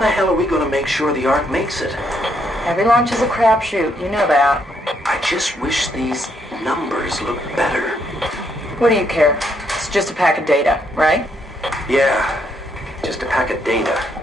the hell are we gonna make sure the Ark makes it? Every launch is a crapshoot, you know that. I just wish these numbers looked better. What do you care? It's just a pack of data, right? Yeah, just a pack of data.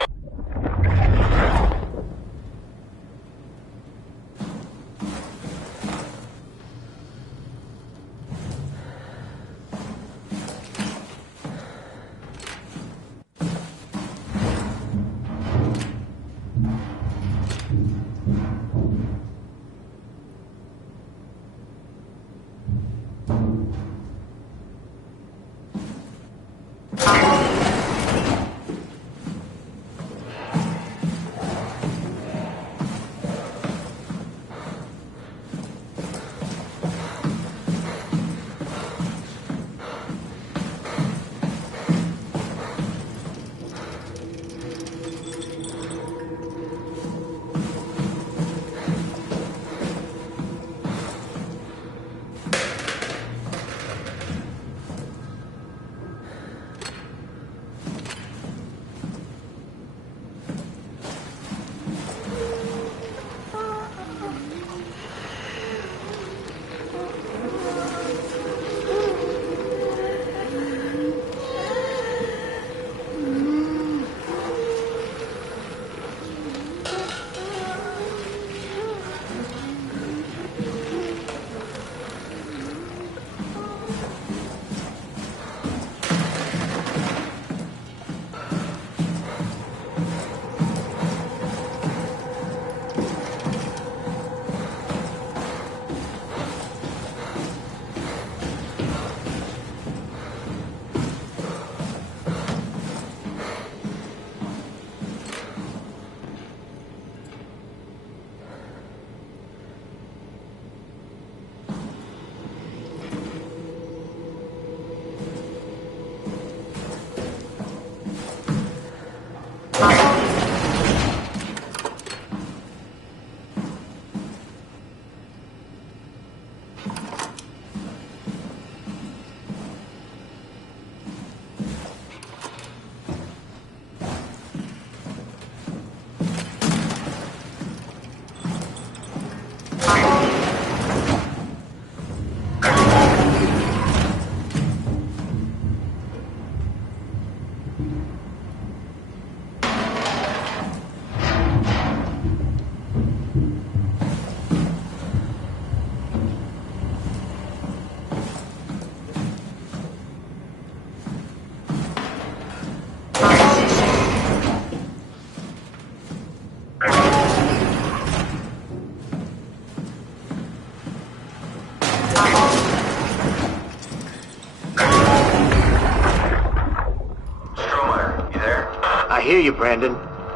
I hear you, Brandon.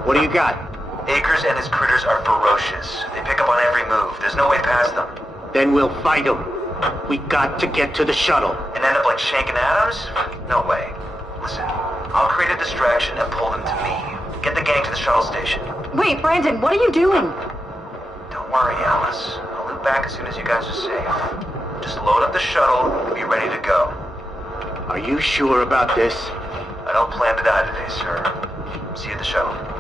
What do you got? Akers and his critters are ferocious. They pick up on every move. There's no way past them. Then we'll fight them. We got to get to the shuttle. And end up like Shank and Adams? No way. Listen, I'll create a distraction and pull them to me. Get the gang to the shuttle station. Wait, Brandon, what are you doing? Don't worry, Alice. I'll loop back as soon as you guys are safe. Just load up the shuttle and be ready to go. Are you sure about this? I don't plan to die today, sir. See you at the shuttle.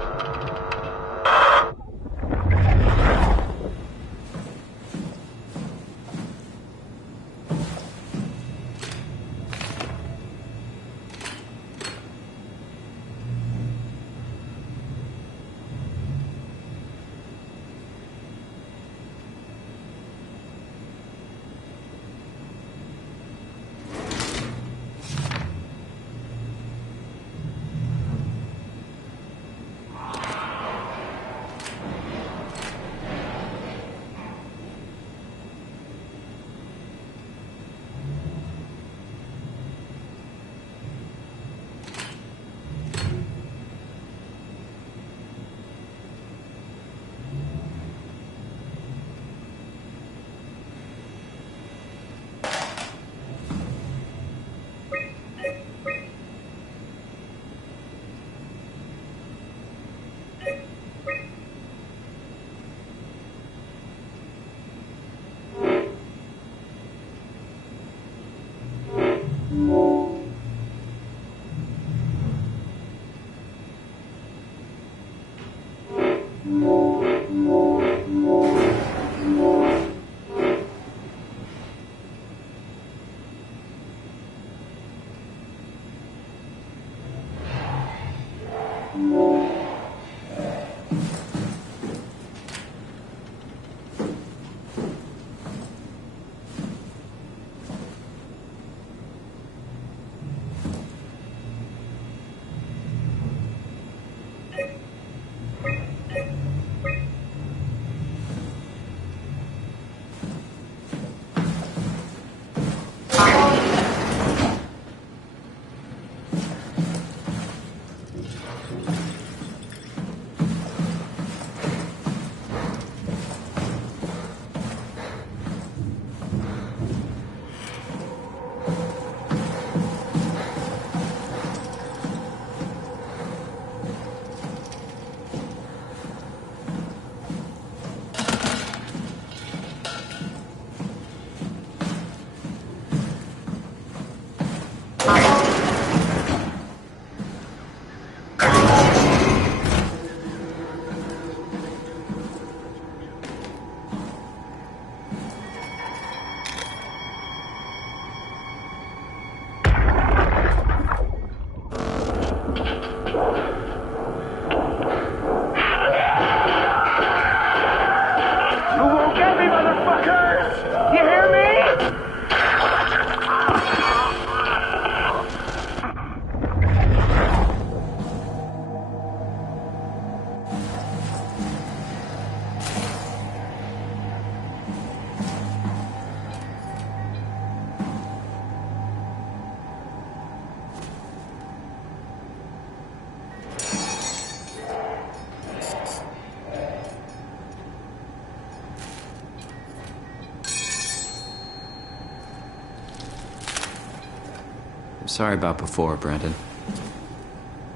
Sorry about before, Brandon.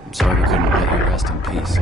I'm sorry we couldn't let you rest in peace.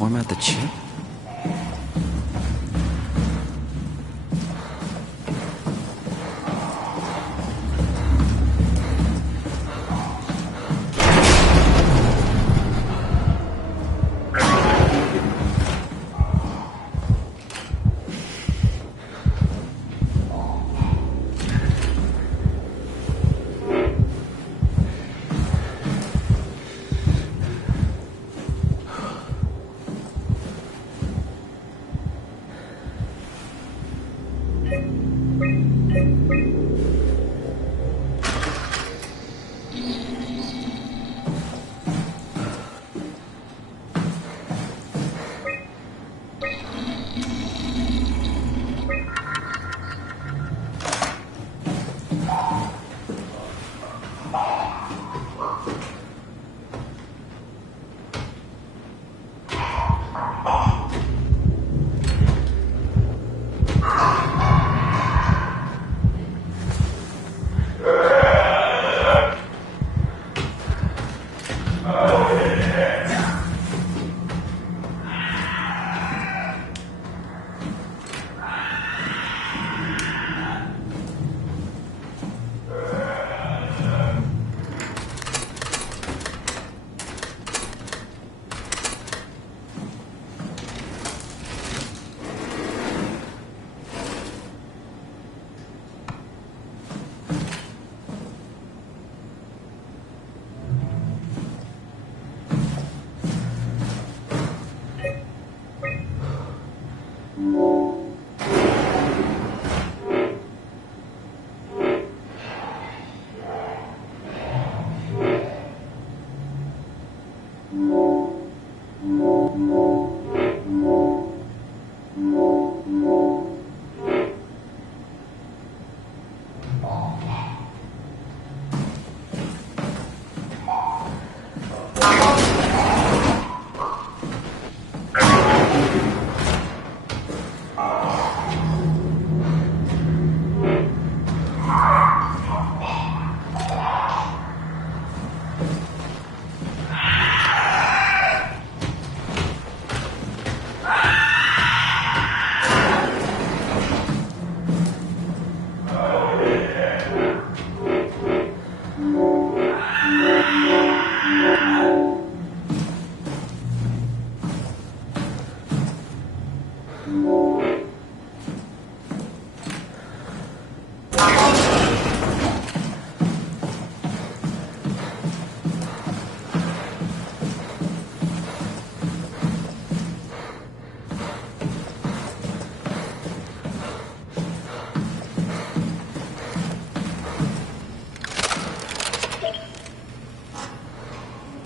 Format the chip?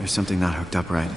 There's something not hooked up right.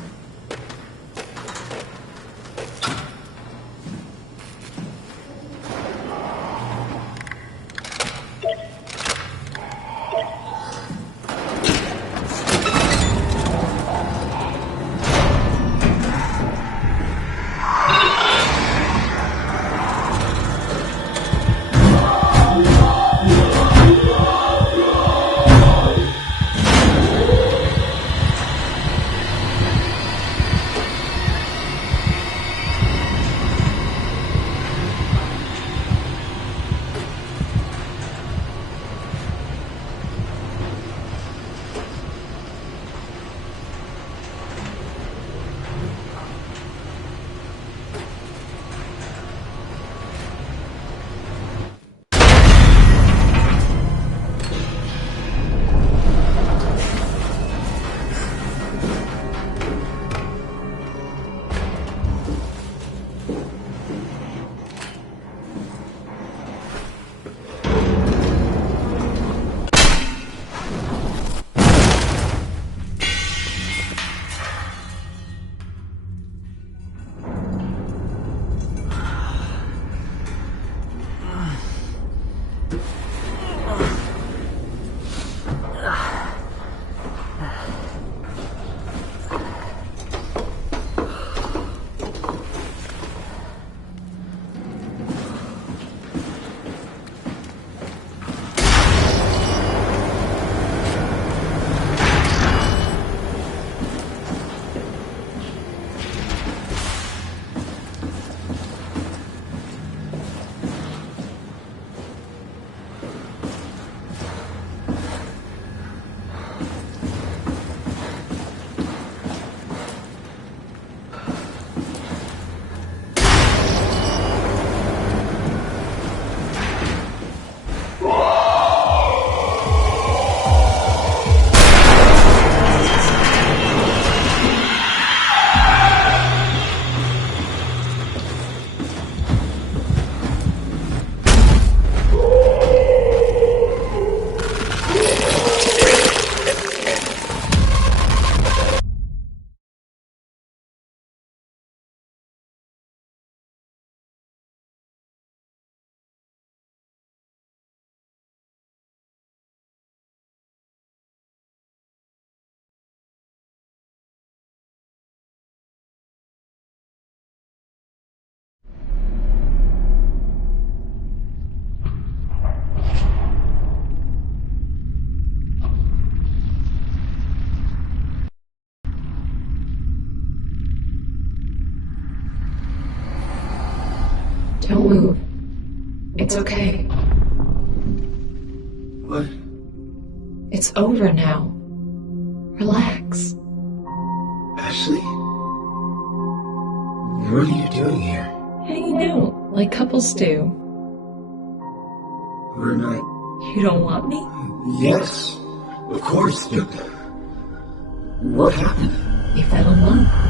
Don't move. It's okay. What? It's over now. Relax. Ashley? What are you doing here? Hanging out, like couples do. We're not... You don't want me? Yes, of course, but... What happened? We fell in love.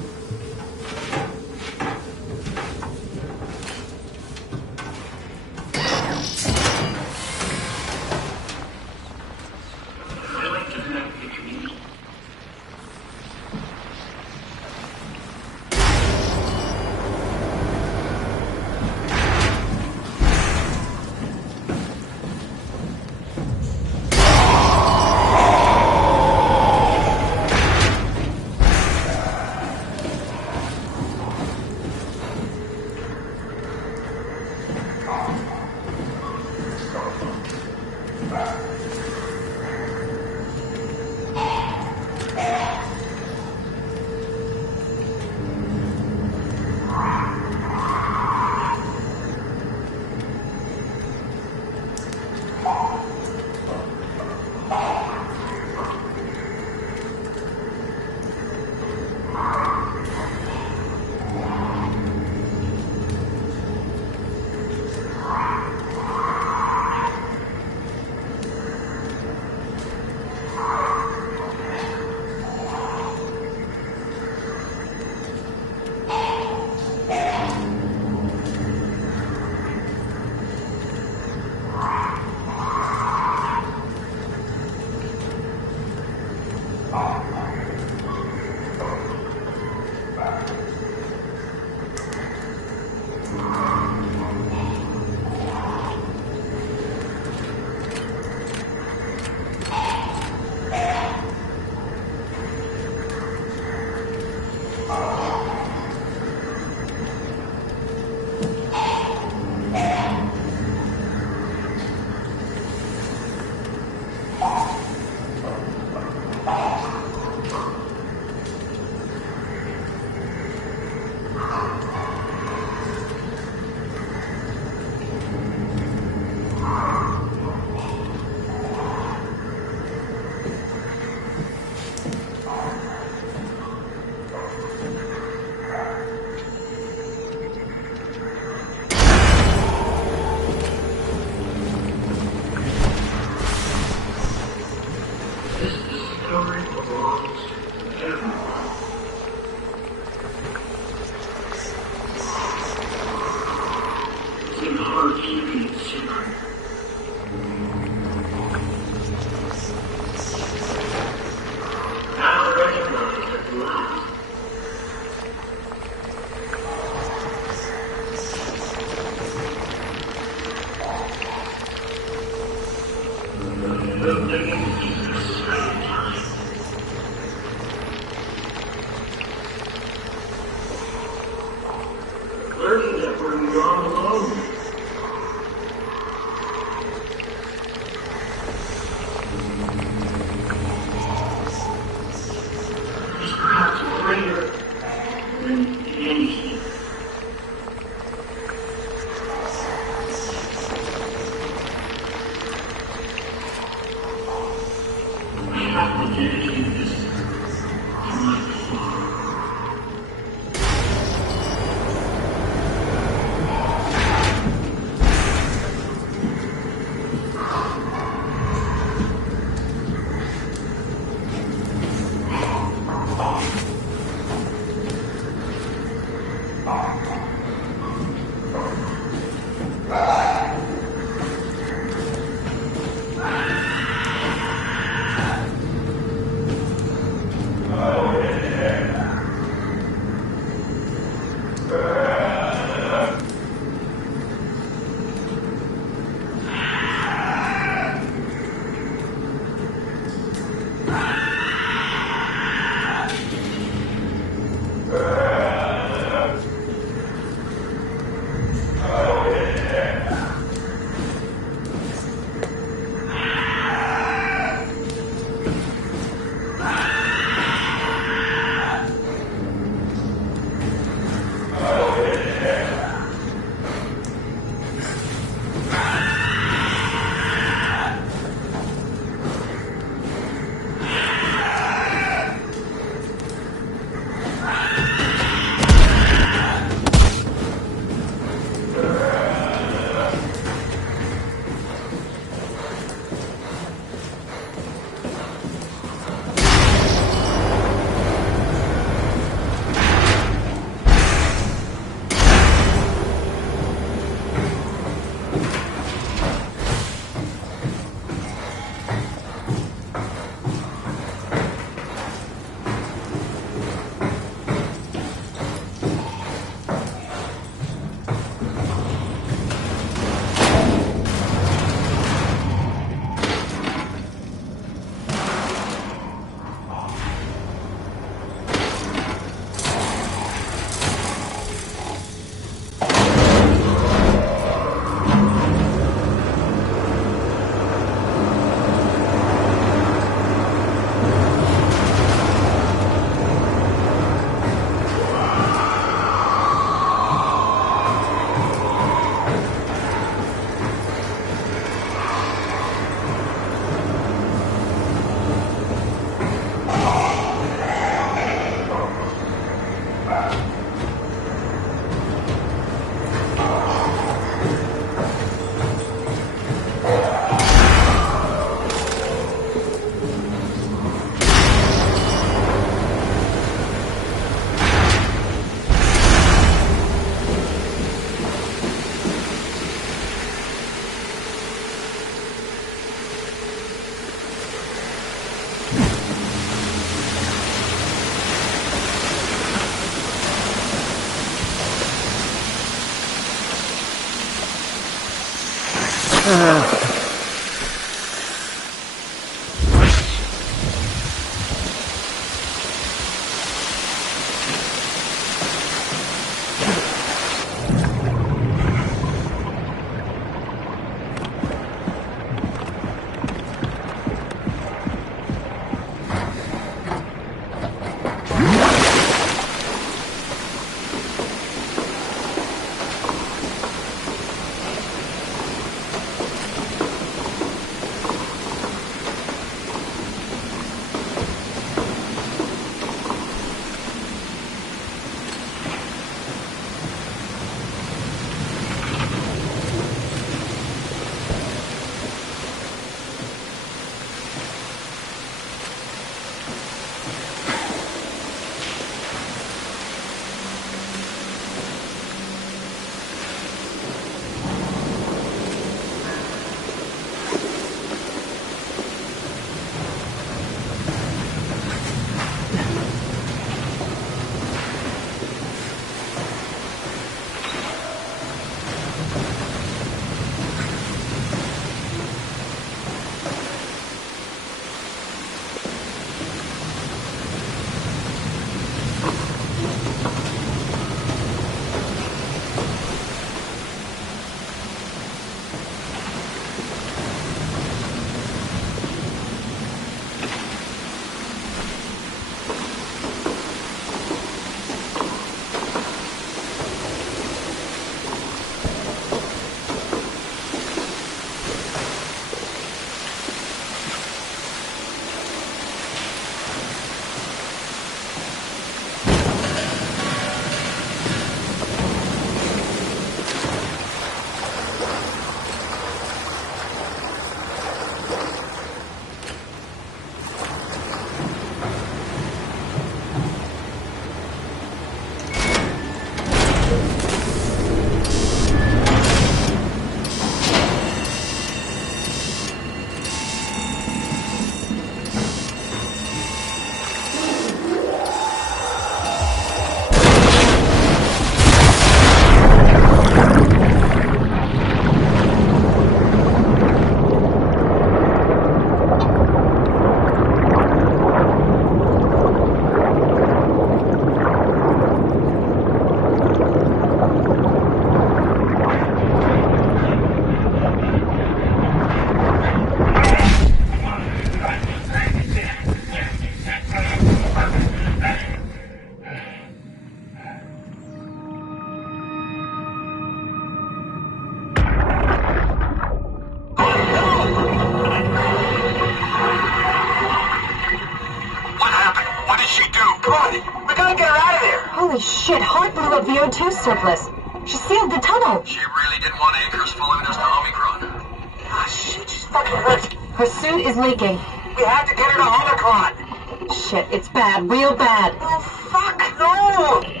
got VO2 surplus. She sealed the tunnel. She really didn't want Acres following us to Omicron. Ah, shit, she's fucking hurt. Her suit is leaking. We had to get her to Omicron. Shit, it's bad, real bad. Oh, fuck, no!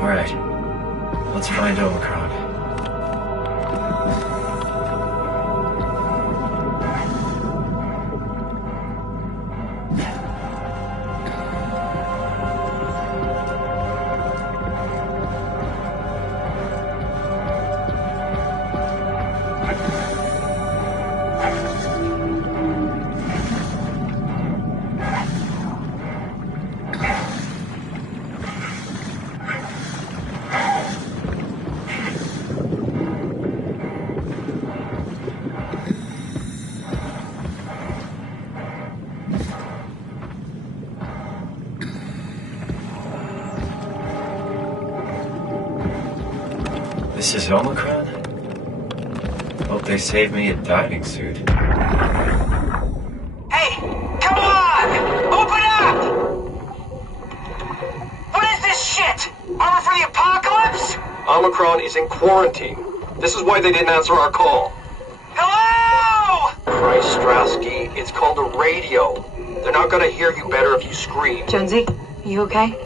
All right, let's find Omicron. This is Omicron? Hope they saved me a diving suit. Hey, come on! Open up! What is this shit? Armor for the apocalypse? Omicron is in quarantine. This is why they didn't answer our call. Hello! Christ, Strasky, it's called a radio. They're not gonna hear you better if you scream. Jonesy, are you okay?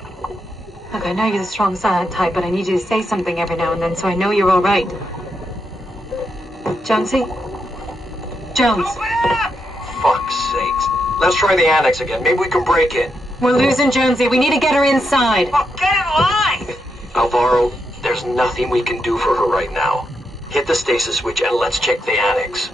Look, I know you're the strong silent type, but I need you to say something every now and then so I know you're all right. Jonesy? Jones, Open up! Fuck's sakes. Let's try the annex again. Maybe we can break in. we're losing Jonesy. We need to get her inside. Well, get in line! Alvaro, there's nothing we can do for her right now. Hit the stasis switch and let's check the annex.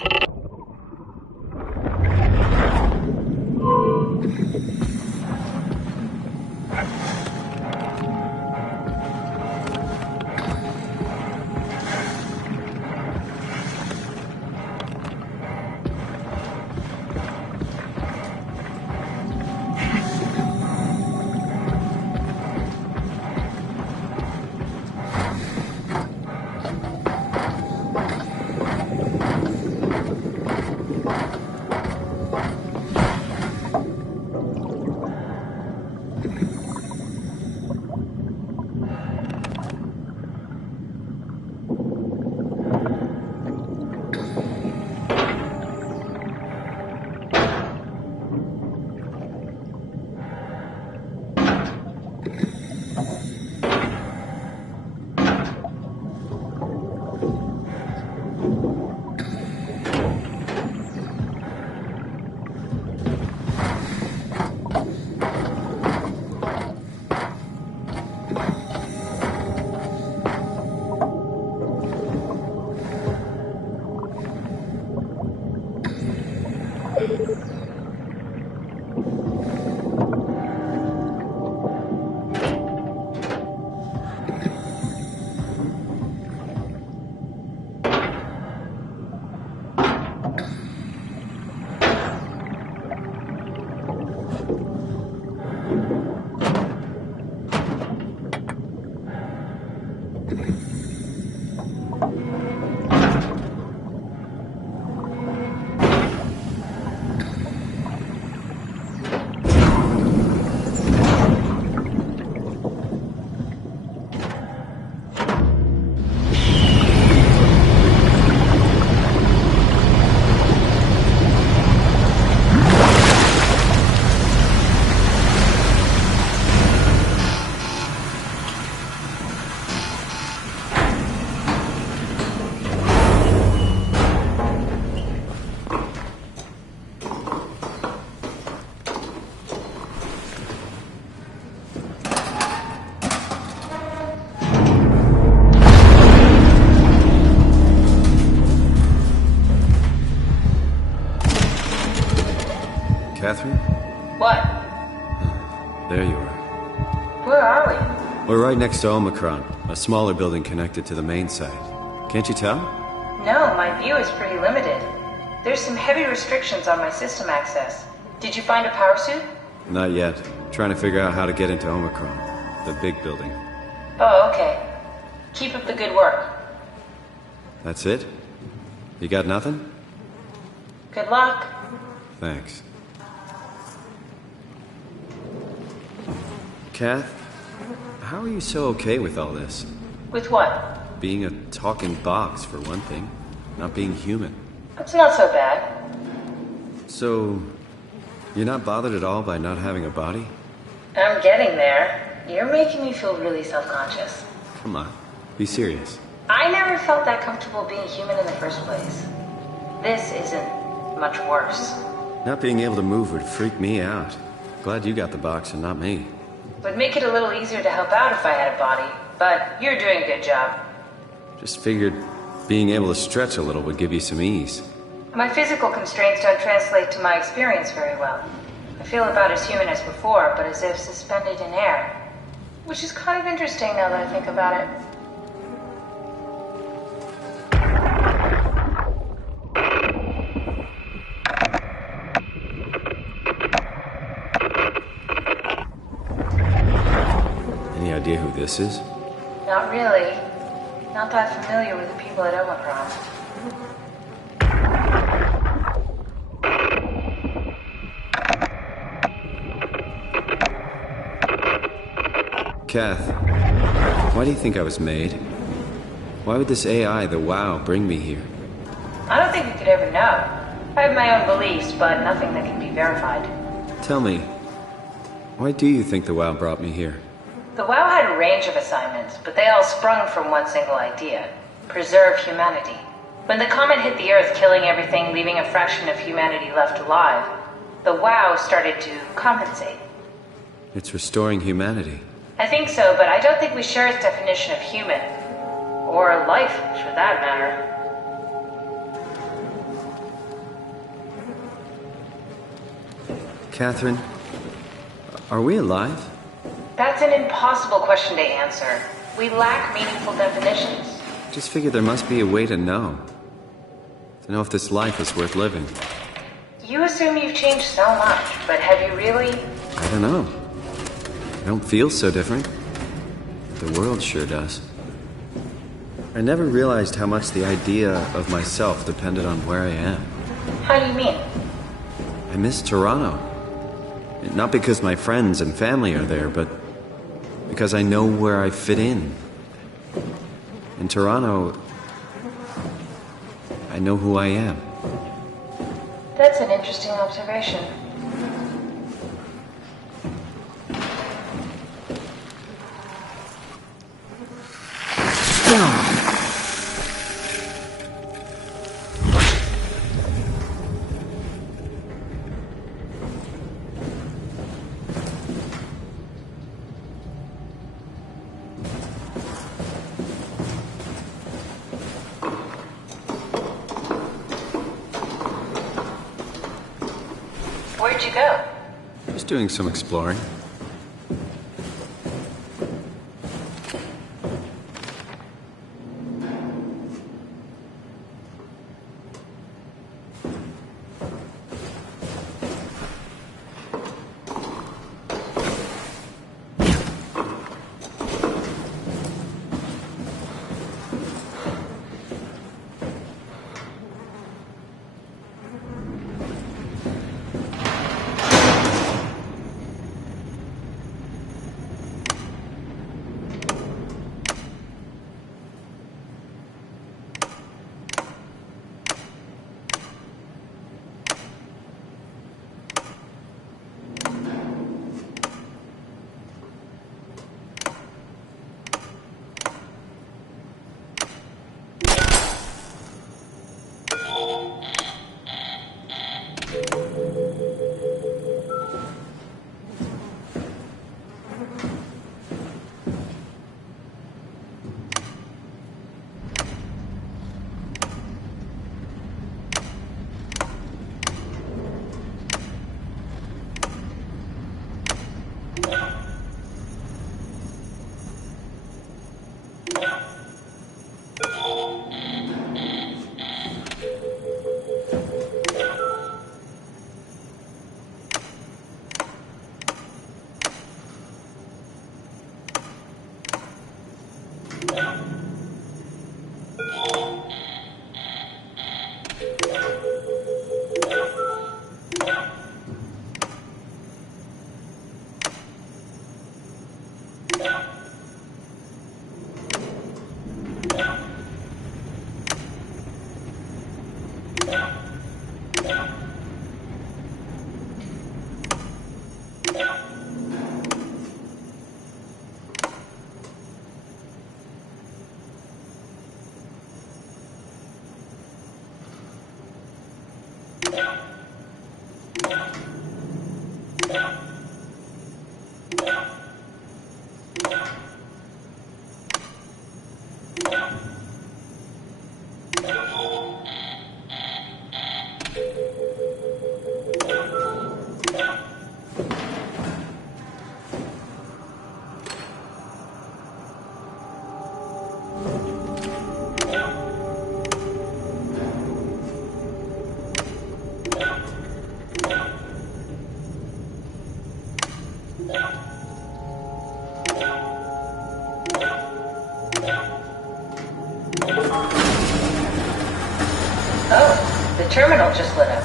Catherine? What? There you are. Where are We're right next to Omicron, a smaller building connected to the main site. Can't you tell? No, my view is pretty limited. There's some heavy restrictions on my system access. Did you find a power suit? Not yet. Trying to figure out how to get into Omicron, the big building. Oh, okay. Keep up the good work. That's it? You got nothing? Good luck. Thanks. Kath, how are you so okay with all this? With what? Being a talking box, for one thing. Not being human. It's not so bad. So, you're not bothered at all by not having a body? I'm getting there. You're making me feel really self-conscious. Come on, be serious. I never felt that comfortable being human in the first place. This isn't much worse. Not being able to move would freak me out. Glad you got the box and not me. Would make it a little easier to help out if I had a body, but you're doing a good job. Just figured being able to stretch a little would give you some ease. My physical constraints don't translate to my experience very well. I feel about as human as before, but as if suspended in air. Which is kind of interesting now that I think about it. Any idea who this is? Not really. Not that familiar with the people at Omicron. Kath, why do you think I was made? Why would this AI, the WoW, bring me here? I don't think we could ever know. I have my own beliefs, but nothing that can be verified. Tell me, why do you think the WoW brought me here? The WoW had a range of assignments, but they all sprung from one single idea. Preserve humanity. When the comet hit the Earth, killing everything, leaving a fraction of humanity left alive, the WoW started to compensate. It's restoring humanity. I think so, but I don't think we share its definition of human. Or life, for that matter. Catherine, are we alive? That's an impossible question to answer. We lack meaningful definitions. Just figured there must be a way to know. To know if this life is worth living. You assume you've changed so much, but have you really? I don't know. I don't feel so different. The world sure does. I never realized how much the idea of myself depended on where I am. How do you mean? I miss Toronto. Not because my friends and family are there, but because I know where I fit in. In Toronto, I know who I am. That's an interesting observation. Where'd you go? Just doing some exploring. Oh, the terminal just lit up.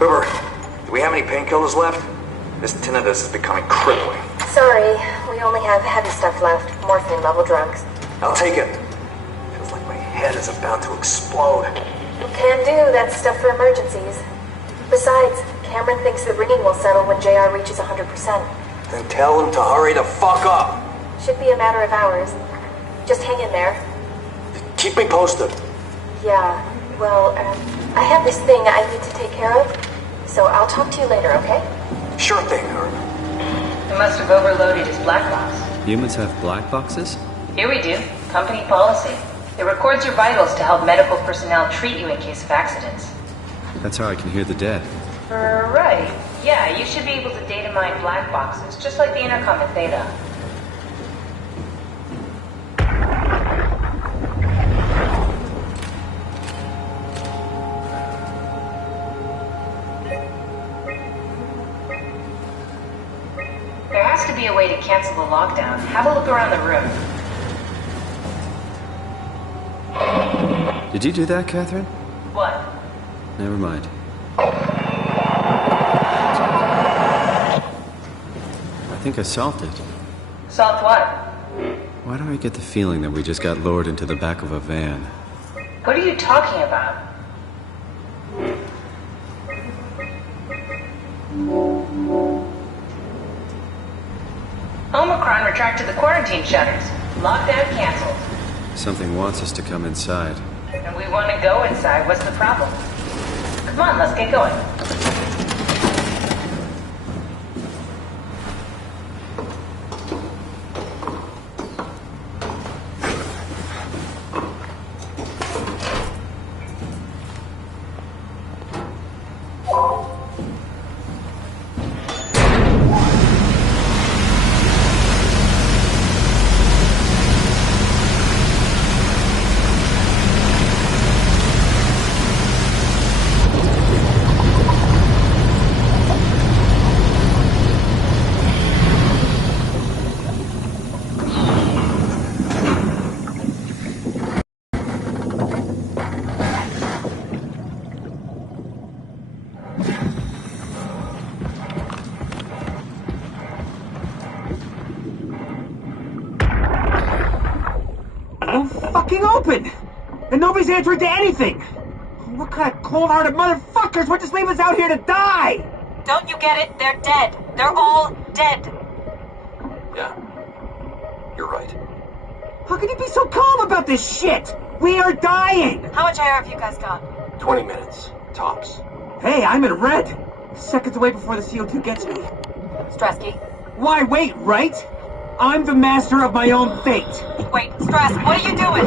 River, do we have any painkillers left? This tinnitus is becoming crippling. Sorry, we only have heavy stuff left. Morphine level drugs. I'll take it. Feels like my head is about to explode. Can do, that's stuff for emergencies. Besides, Cameron thinks the ringing will settle when JR reaches 100%. Then tell him to hurry the fuck up. Should be a matter of hours. Just hang in there. Keep me posted. Yeah, well, I have this thing I need to take care of, so I'll talk to you later, okay? Sure thing, Herb. It must have overloaded his black box. Humans have black boxes? Here we do. Company policy. It records your vitals to help medical personnel treat you in case of accidents. That's how I can hear the dead. Right. Yeah, you should be able to data mine black boxes, just like the intercom at Theta. There has to be a way to cancel the lockdown. Have a look around the room. Did you do that, Catherine? What? Never mind. I think I solved it. Solved what? Why do I get the feeling that we just got lured into the back of a van? What are you talking about? Omicron retracted the quarantine shutters. Lockdown canceled. Something wants us to come inside. And we want to go inside. What's the problem? Come on, let's get going. Fucking open! And nobody's answering to anything! What kind of cold-hearted motherfuckers would just leave us out here to die? Don't you get it? They're dead. They're all dead. Yeah. You're right. How can you be so calm about this shit? We are dying! How much air have you guys got? 20 minutes. Tops. Hey, I'm in red. Seconds away before the CO2 gets me. Stresky. Why wait, right? I'm the master of my own fate. Wait, Stress, what are you doing?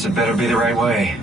This had better be the right way.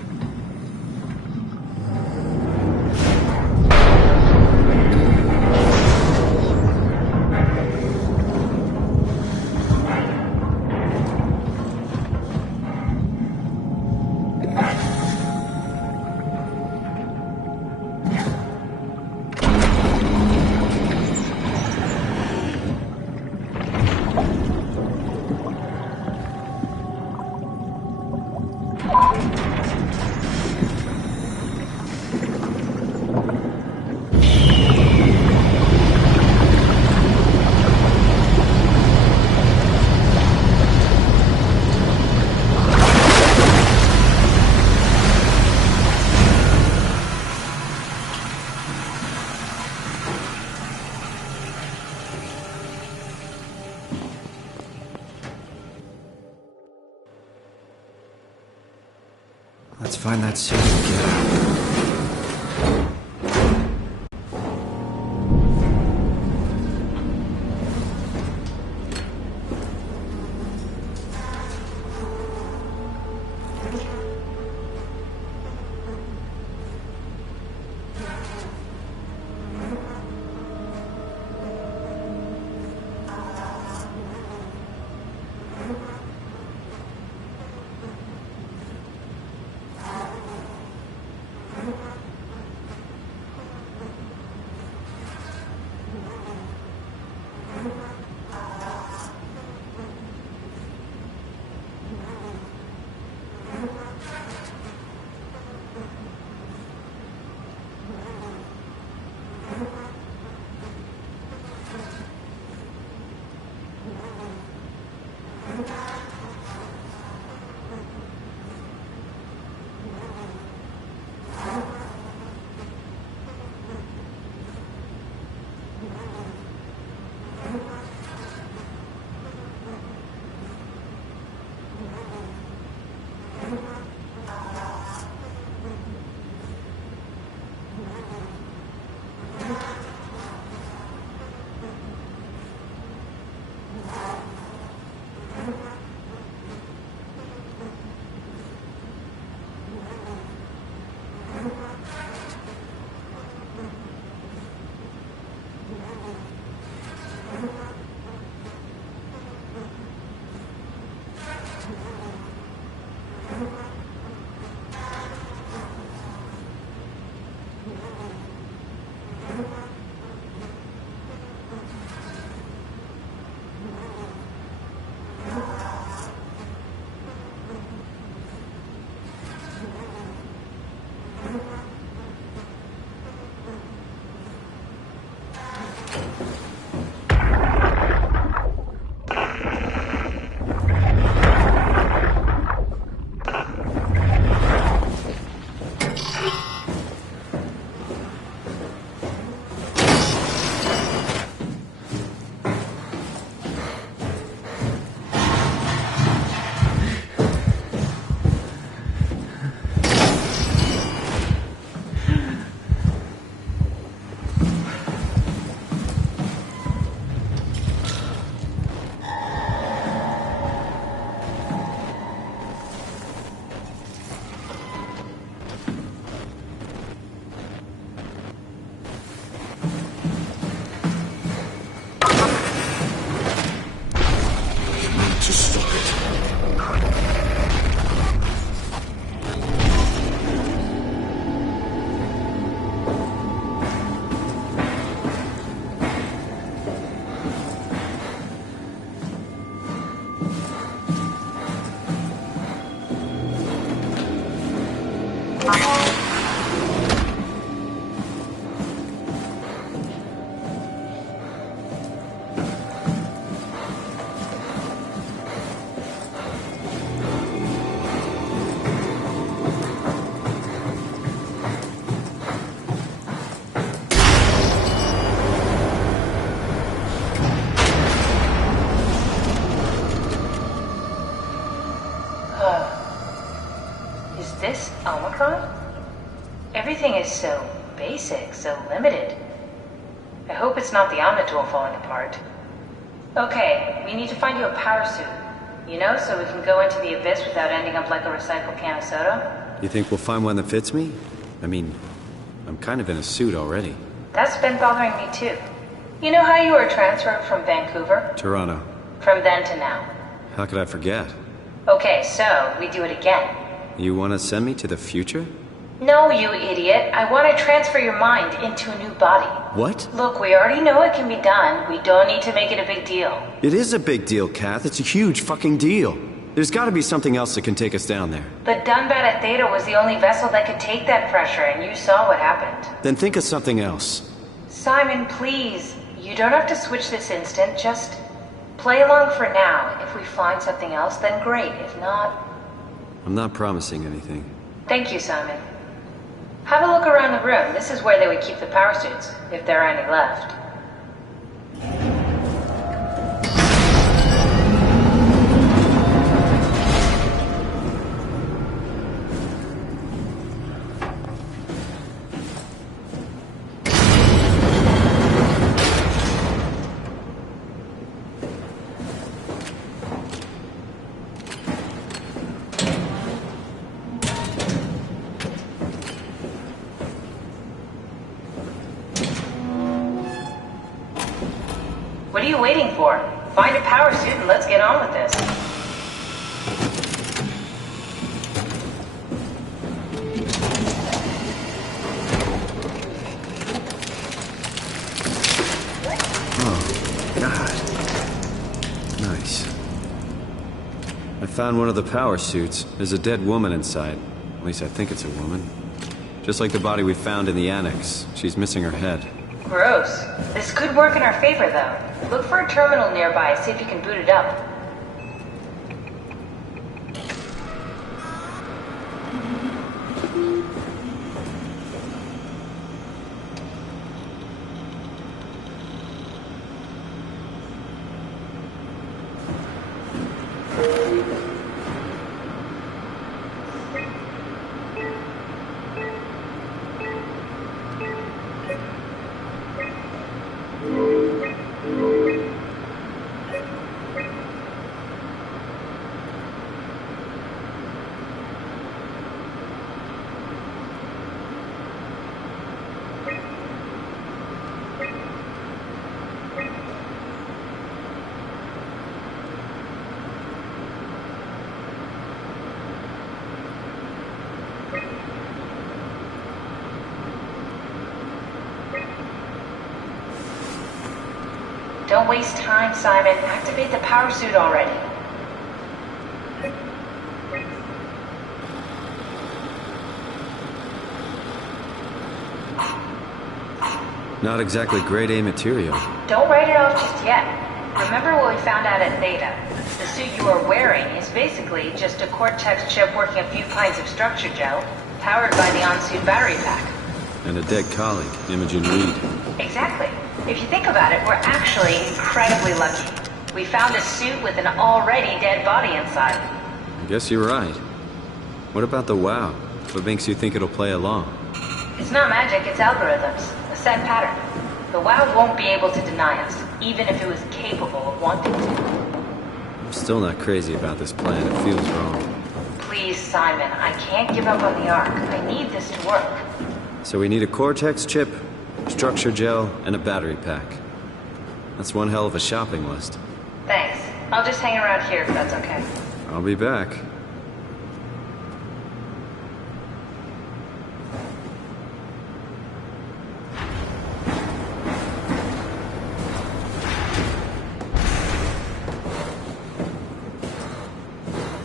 Let's find that suit and get out. to stop it. Is this Omicron? Everything is so basic, so limited. I hope it's not the Omnitool falling apart. Okay, we need to find you a power suit. You know, so we can go into the abyss without ending up like a recycled can of soda. You think we'll find one that fits me? I mean, I'm kind of in a suit already. That's been bothering me too. You know how you were transferred from Vancouver? Toronto. From then to now. How could I forget? Okay, so we do it again. You want to send me to the future? No, you idiot. I want to transfer your mind into a new body. What? Look, we already know it can be done. We don't need to make it a big deal. It is a big deal, Kath. It's a huge fucking deal. There's got to be something else that can take us down there. But Dunbat at Theta was the only vessel that could take that pressure, and you saw what happened. Then think of something else. Simon, please. You don't have to switch this instant. Just play along for now. If we find something else, then great. If not... I'm not promising anything. Thank you, Simon. Have a look around the room. This is where they would keep the power suits, if there are any left. What are you waiting for? Find a power suit and let's get on with this. Oh, God. Nice. I found one of the power suits. There's a dead woman inside. At least I think it's a woman. Just like the body we found in the annex. She's missing her head. Gross. This could work in our favor, though. Look for a terminal nearby, see if you can boot it up. Don't waste time, Simon. Activate the power suit already. Not exactly grade A material. Don't write it off just yet. Remember what we found out at Theta? The suit you are wearing is basically just a Cortex chip working a few pints of structure gel, powered by the on-suit battery pack. And a dead colleague, Imogen Reed. Exactly. If you think about it, we're actually incredibly lucky. We found a suit with an already dead body inside. I guess you're right. What about the WoW? What makes you think it'll play along? It's not magic, it's algorithms. A set pattern. The WoW won't be able to deny us, even if it was capable of wanting to. I'm still not crazy about this plan. It feels wrong. Please, Simon, I can't give up on the Ark. I need this to work. So we need a Cortex chip, structure gel, and a battery pack. That's one hell of a shopping list. Thanks. I'll just hang around here if that's okay. I'll be back.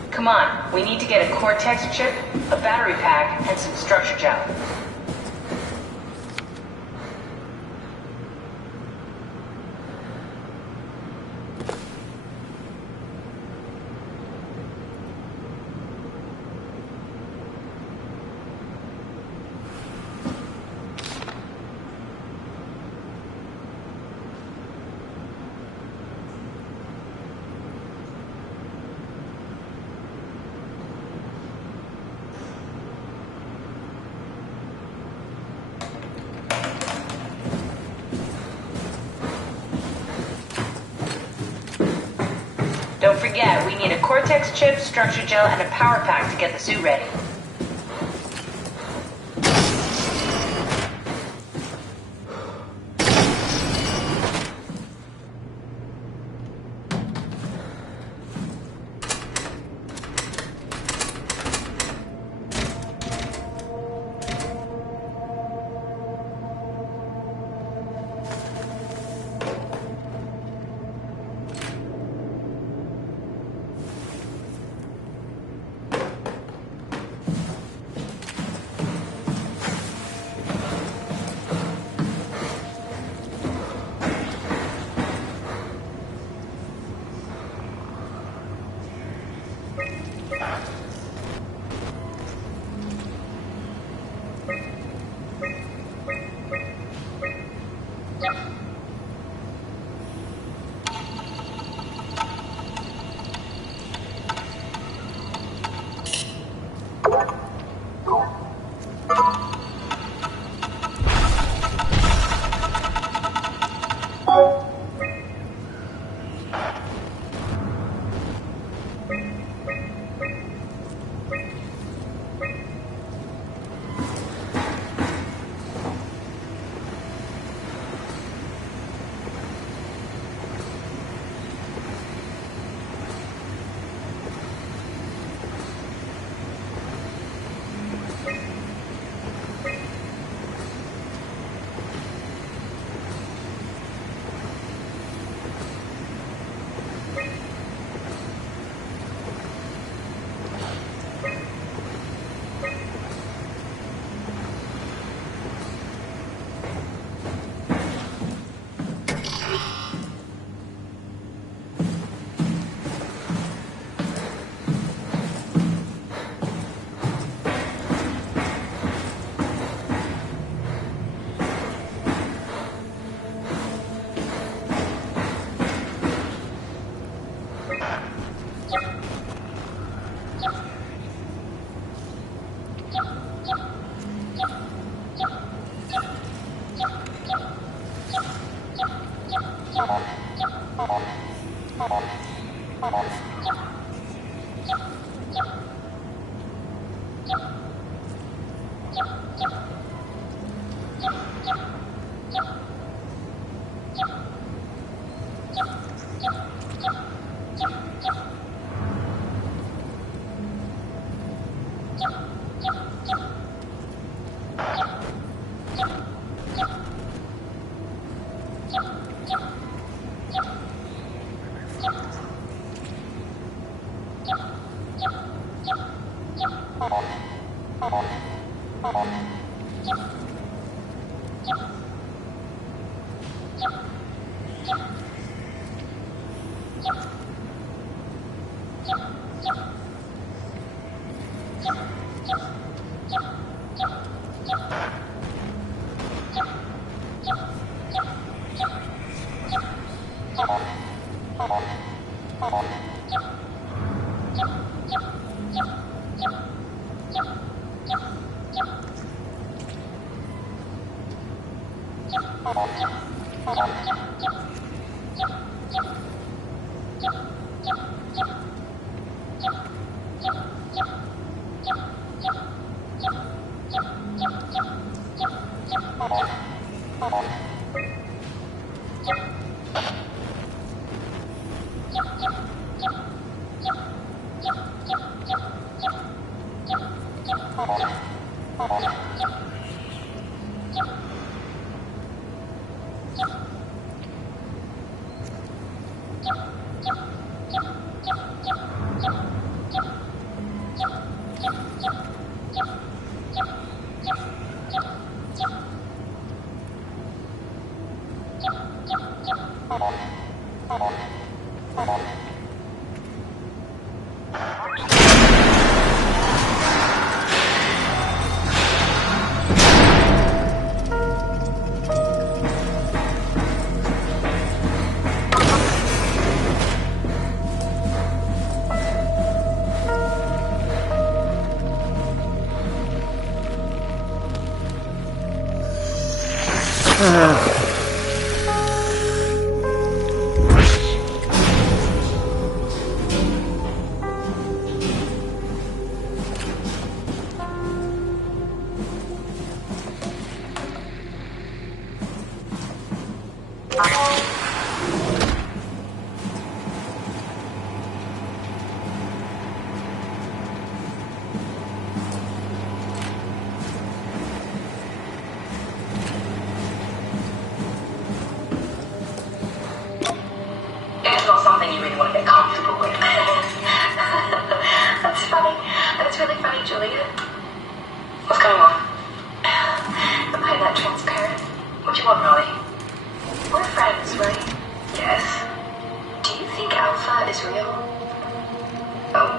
Come on, we need to get a Cortex chip, a battery pack, and some structure gel. Don't forget, we need a Cortex chip, structure gel, and a power pack to get the suit ready. It's not something you really want to get comfortable with. That's funny. That's really funny, Julia. What's going on? Am I that transparent? What do you want, Ronnie? We're friends, right? Yes. Do you think Alpha is real?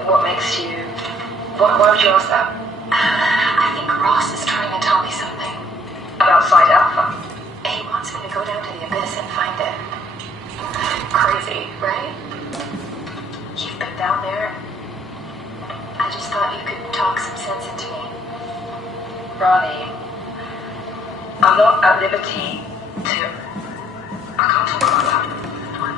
What makes you... Why would you ask that? I think Ross is trying to tell me something. About Site Alpha? He wants me to go down to the Abyss and find it. Crazy, right? You've been down there. I just thought you could talk some sense into me. Ronnie, I'm not at liberty to... I can't talk about that. What?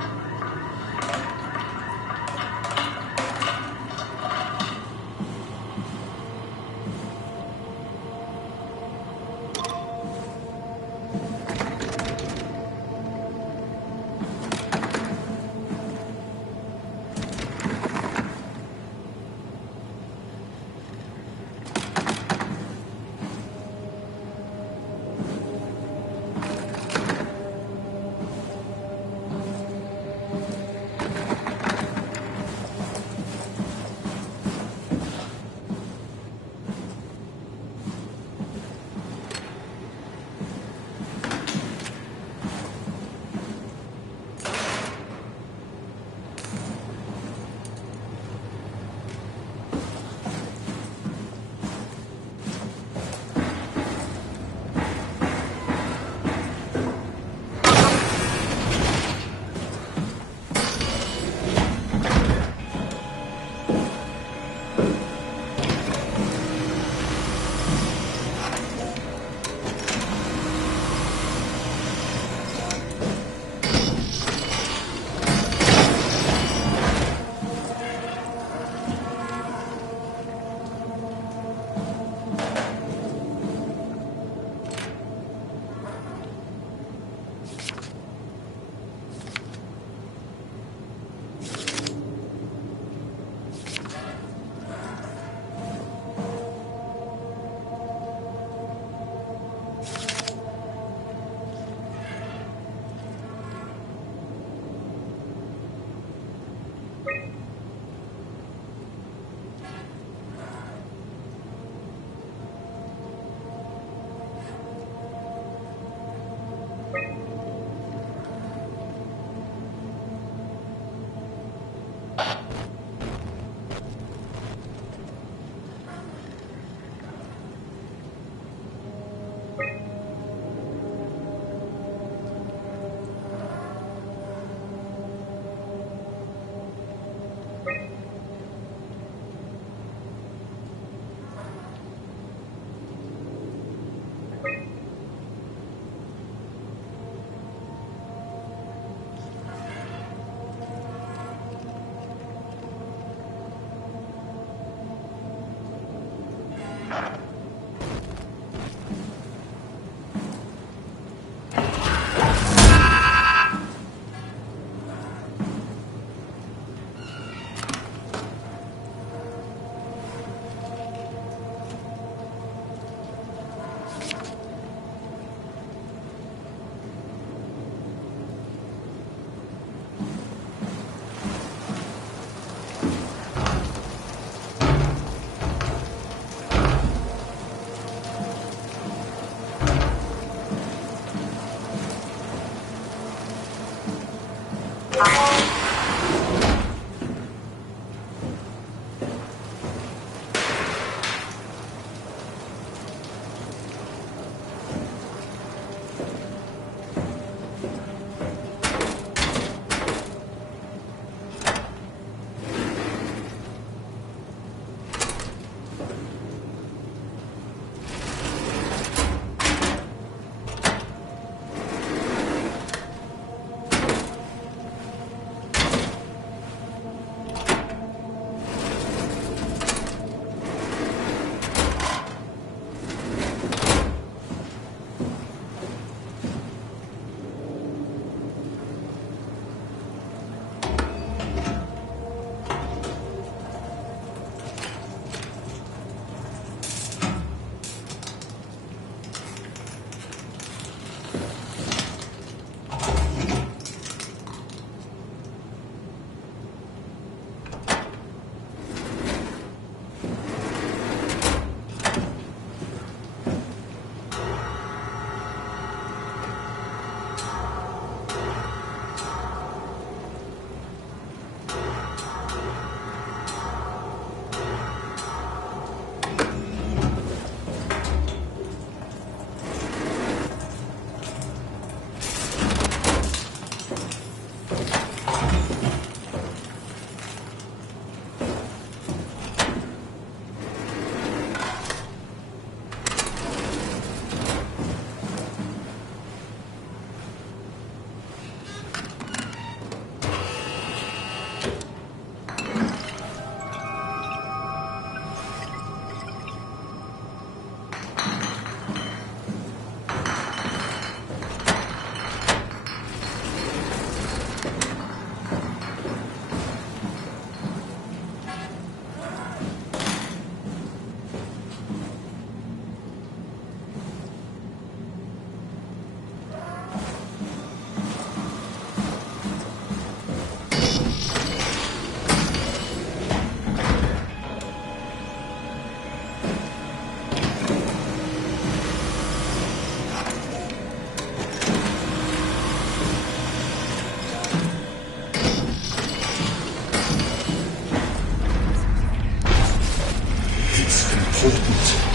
couldn't.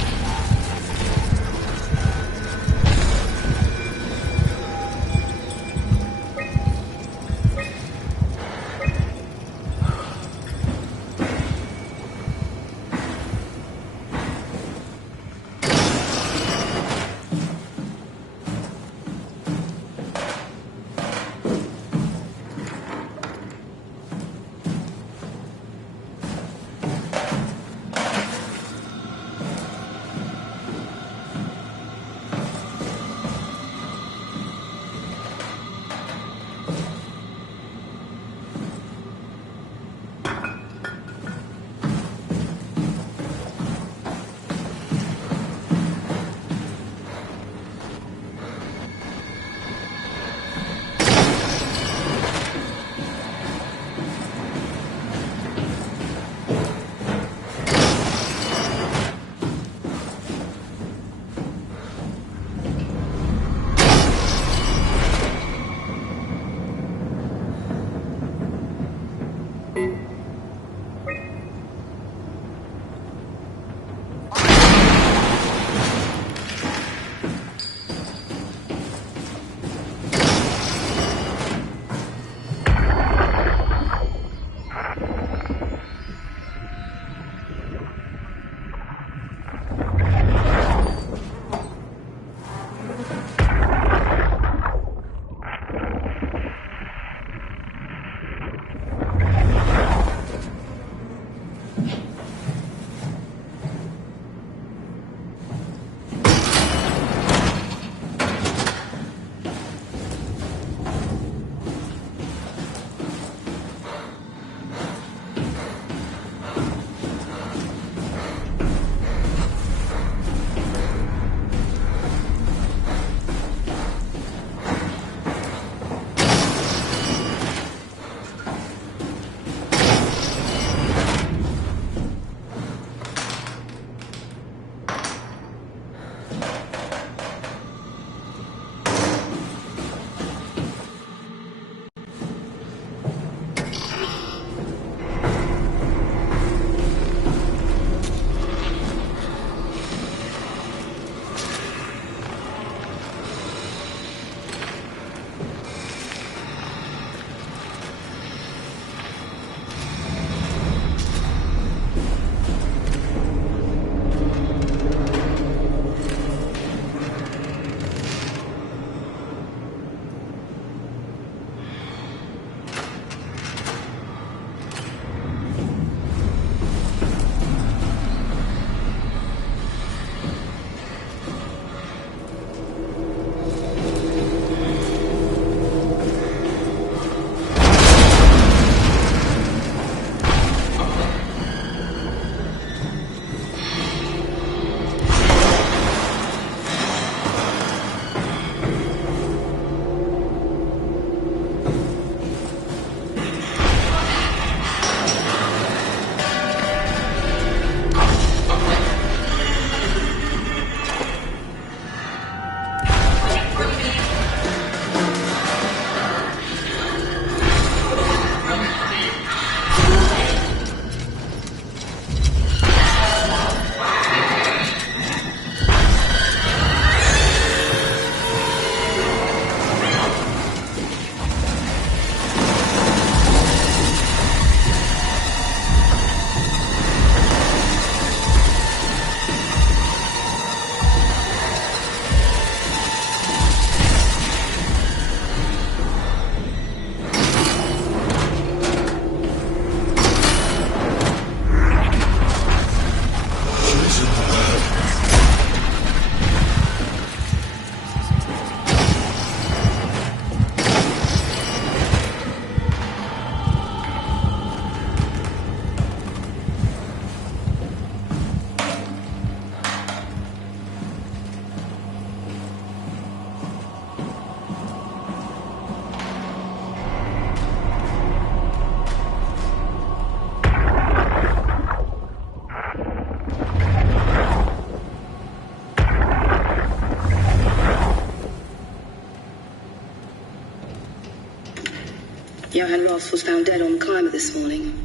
Johan Ross was found dead on the climber this morning.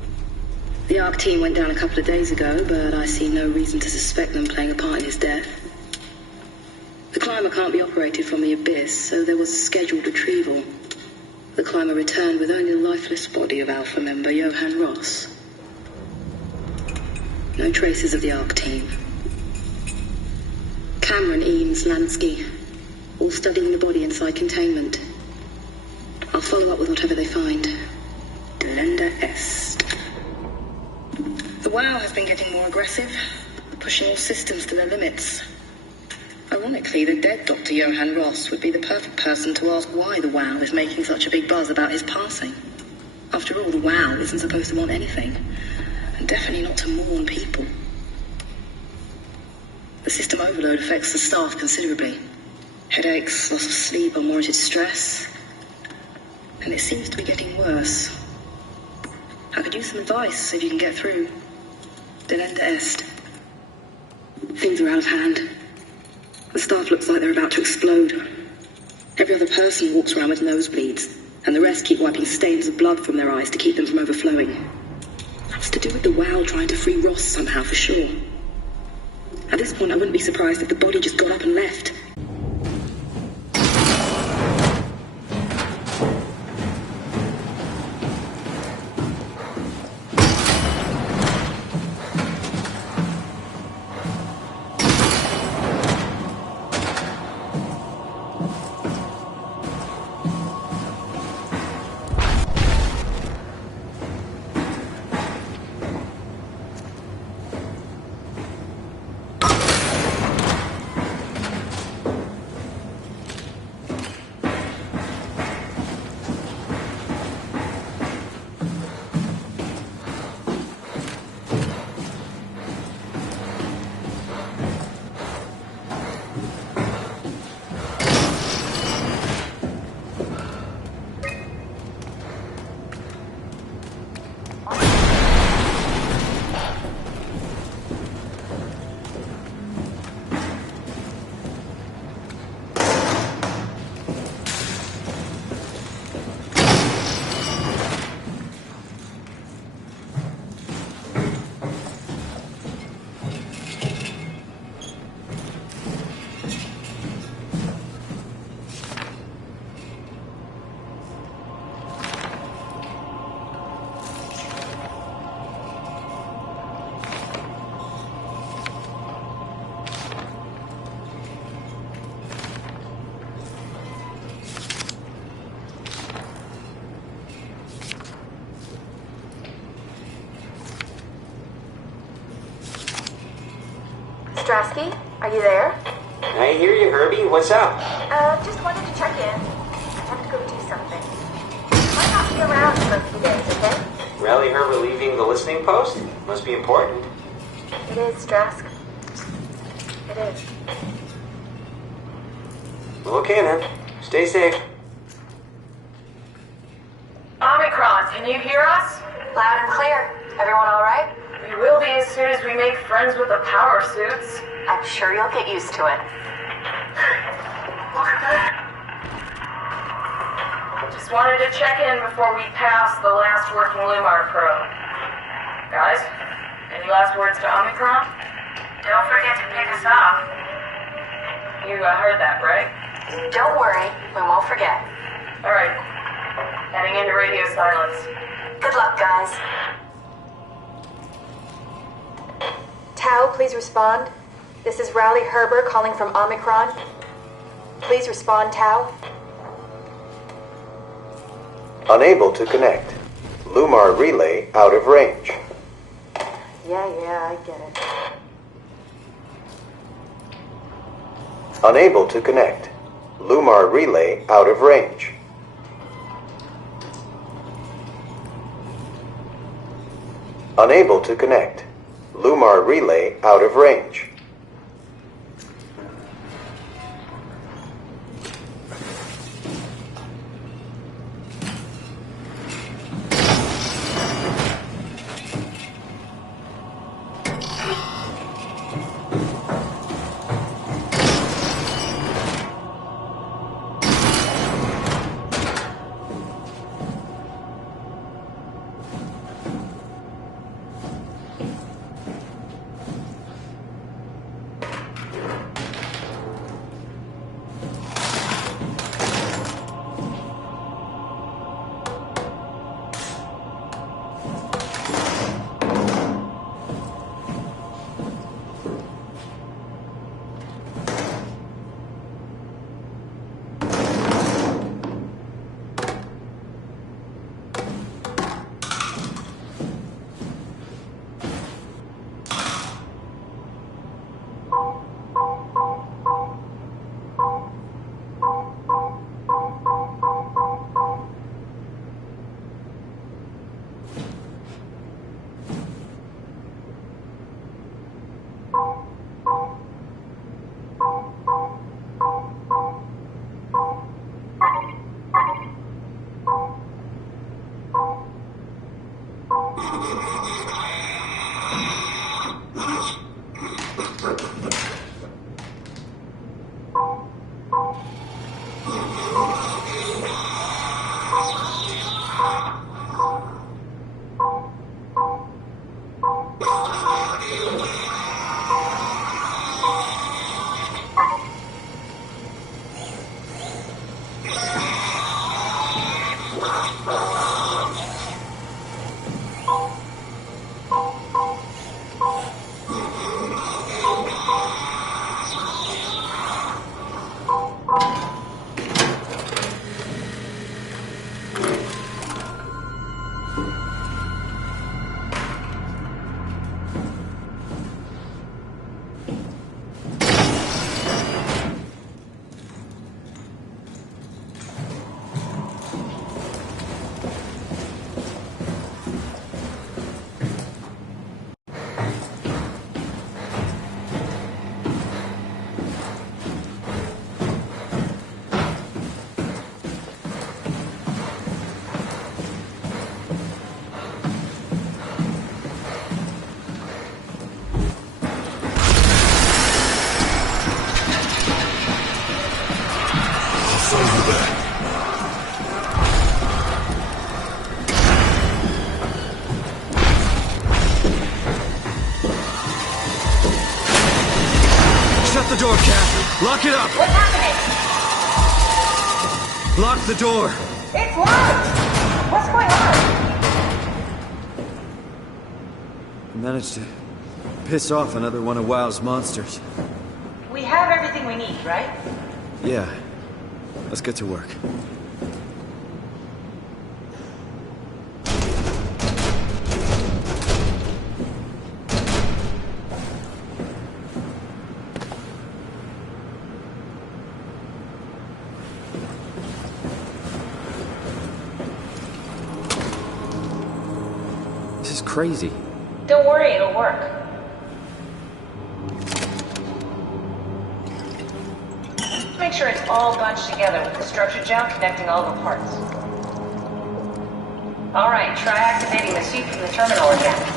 The ARC team went down a couple of days ago, but I see no reason to suspect them playing a part in his death. The climber can't be operated from the abyss, so there was a scheduled retrieval. The climber returned with only the lifeless body of Alpha member Johan Ross. No traces of the ARC team. Cameron, Eames, Lansky, all studying the body inside containment. I'll follow up with whatever they find. Delenda Est. The WOW has been getting more aggressive, pushing all systems to their limits. Ironically, the dead Dr. Johan Ross would be the perfect person to ask why the WOW is making such a big buzz about his passing. After all, the WOW isn't supposed to want anything, and definitely not to mourn people. The system overload affects the staff considerably. Headaches, loss of sleep, unwarranted stress. And it seems to be getting worse. I could use some advice if you can get through. Delenda Est. Things are out of hand. The staff looks like they're about to explode. Every other person walks around with nosebleeds, and the rest keep wiping stains of blood from their eyes to keep them from overflowing. That's to do with the WOW trying to free Ross somehow, for sure. At this point, I wouldn't be surprised if the body just got up and left. Strasky, are you there? I hear you, Herbie. What's up? Just wanted to check in. I have to go do something. Might not be around for a few days, okay? Rally Herbert leaving the listening post? Must be important. It is, Strask. It is. Well, okay then. Stay safe. Omicron, can you hear us? Loud and clear. Everyone all right? We will be as soon as we make friends with the power suits. I'm sure you'll get used to it. Look at that. Just wanted to check in before we pass the last working Lumar probe. Guys, any last words to Omicron? Don't forget to pick us up. You heard that, right? Don't worry, we won't forget. Alright. Heading into radio silence. Good luck, guys. Tau, please respond. This is Rowley Herber calling from Omicron. Please respond, Tau. Unable to connect. Lumar relay out of range. Yeah, I get it. Unable to connect. Lumar relay out of range. Unable to connect. Lumar relay out of range. Shut the door, Cat! Lock it up! What's happening? Lock the door! It's locked! What's going on? I managed to piss off another one of WoW's monsters. We have everything we need, right? Yeah. Let's get to work. This is crazy. Don't worry, it'll work. Make sure it's all bunched together with the structure gel connecting all the parts. Alright, try activating the suit from the terminal again.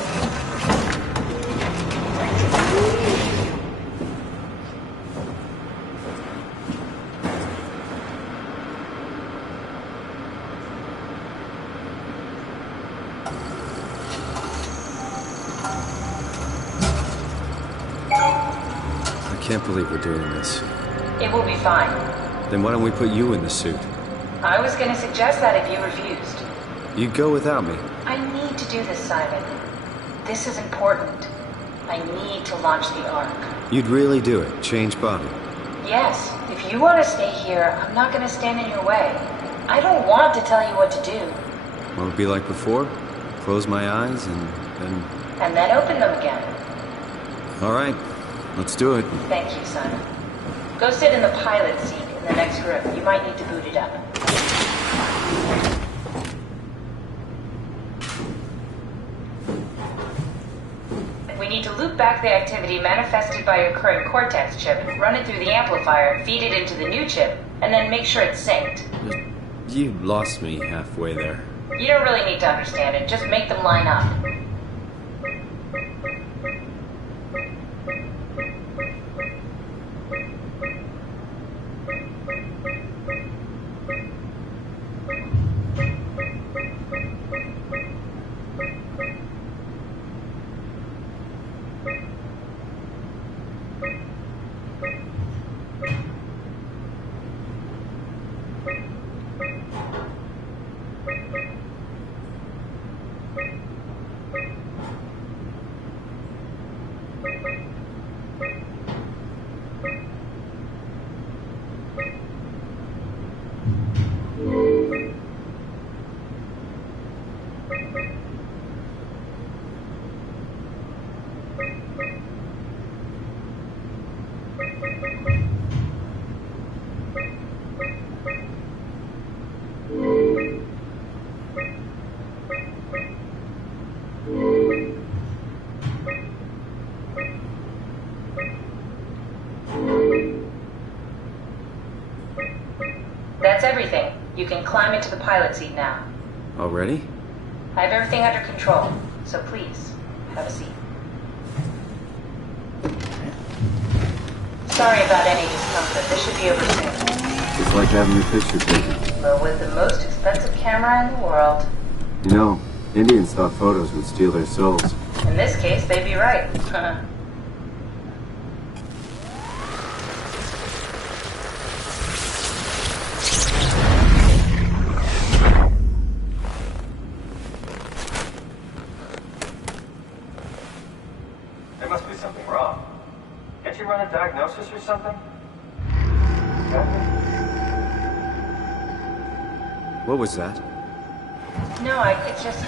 I can't believe we're doing this. It will be fine. Then why don't we put you in the suit? I was gonna suggest that if you refused. You'd go without me. I need to do this, Simon. This is important. I need to launch the Ark. You'd really do it? Change body? Yes, if you want to stay here, I'm not gonna stand in your way. I don't want to tell you what to do. What would it be like before? Close my eyes and then... And then open them again. All right, let's do it. Thank you, Simon. Go sit in the pilot seat in the next room. You might need to boot it up. We need to loop back the activity manifested by your current Cortex chip, run it through the amplifier, feed it into the new chip, and then make sure it's synced. You lost me halfway there. You don't really need to understand it, just make them line up. That's everything. You can climb into the pilot seat now. Already? I have everything under control, so please, have a seat. Sorry about any discomfort. This should be over soon. It's like having your picture taken. But with the most expensive camera in the world. You know, Indians thought photos would steal their souls. In this case, they'd be right. There must be something wrong. Can't you run a diagnosis or something? What was that? No, it's just...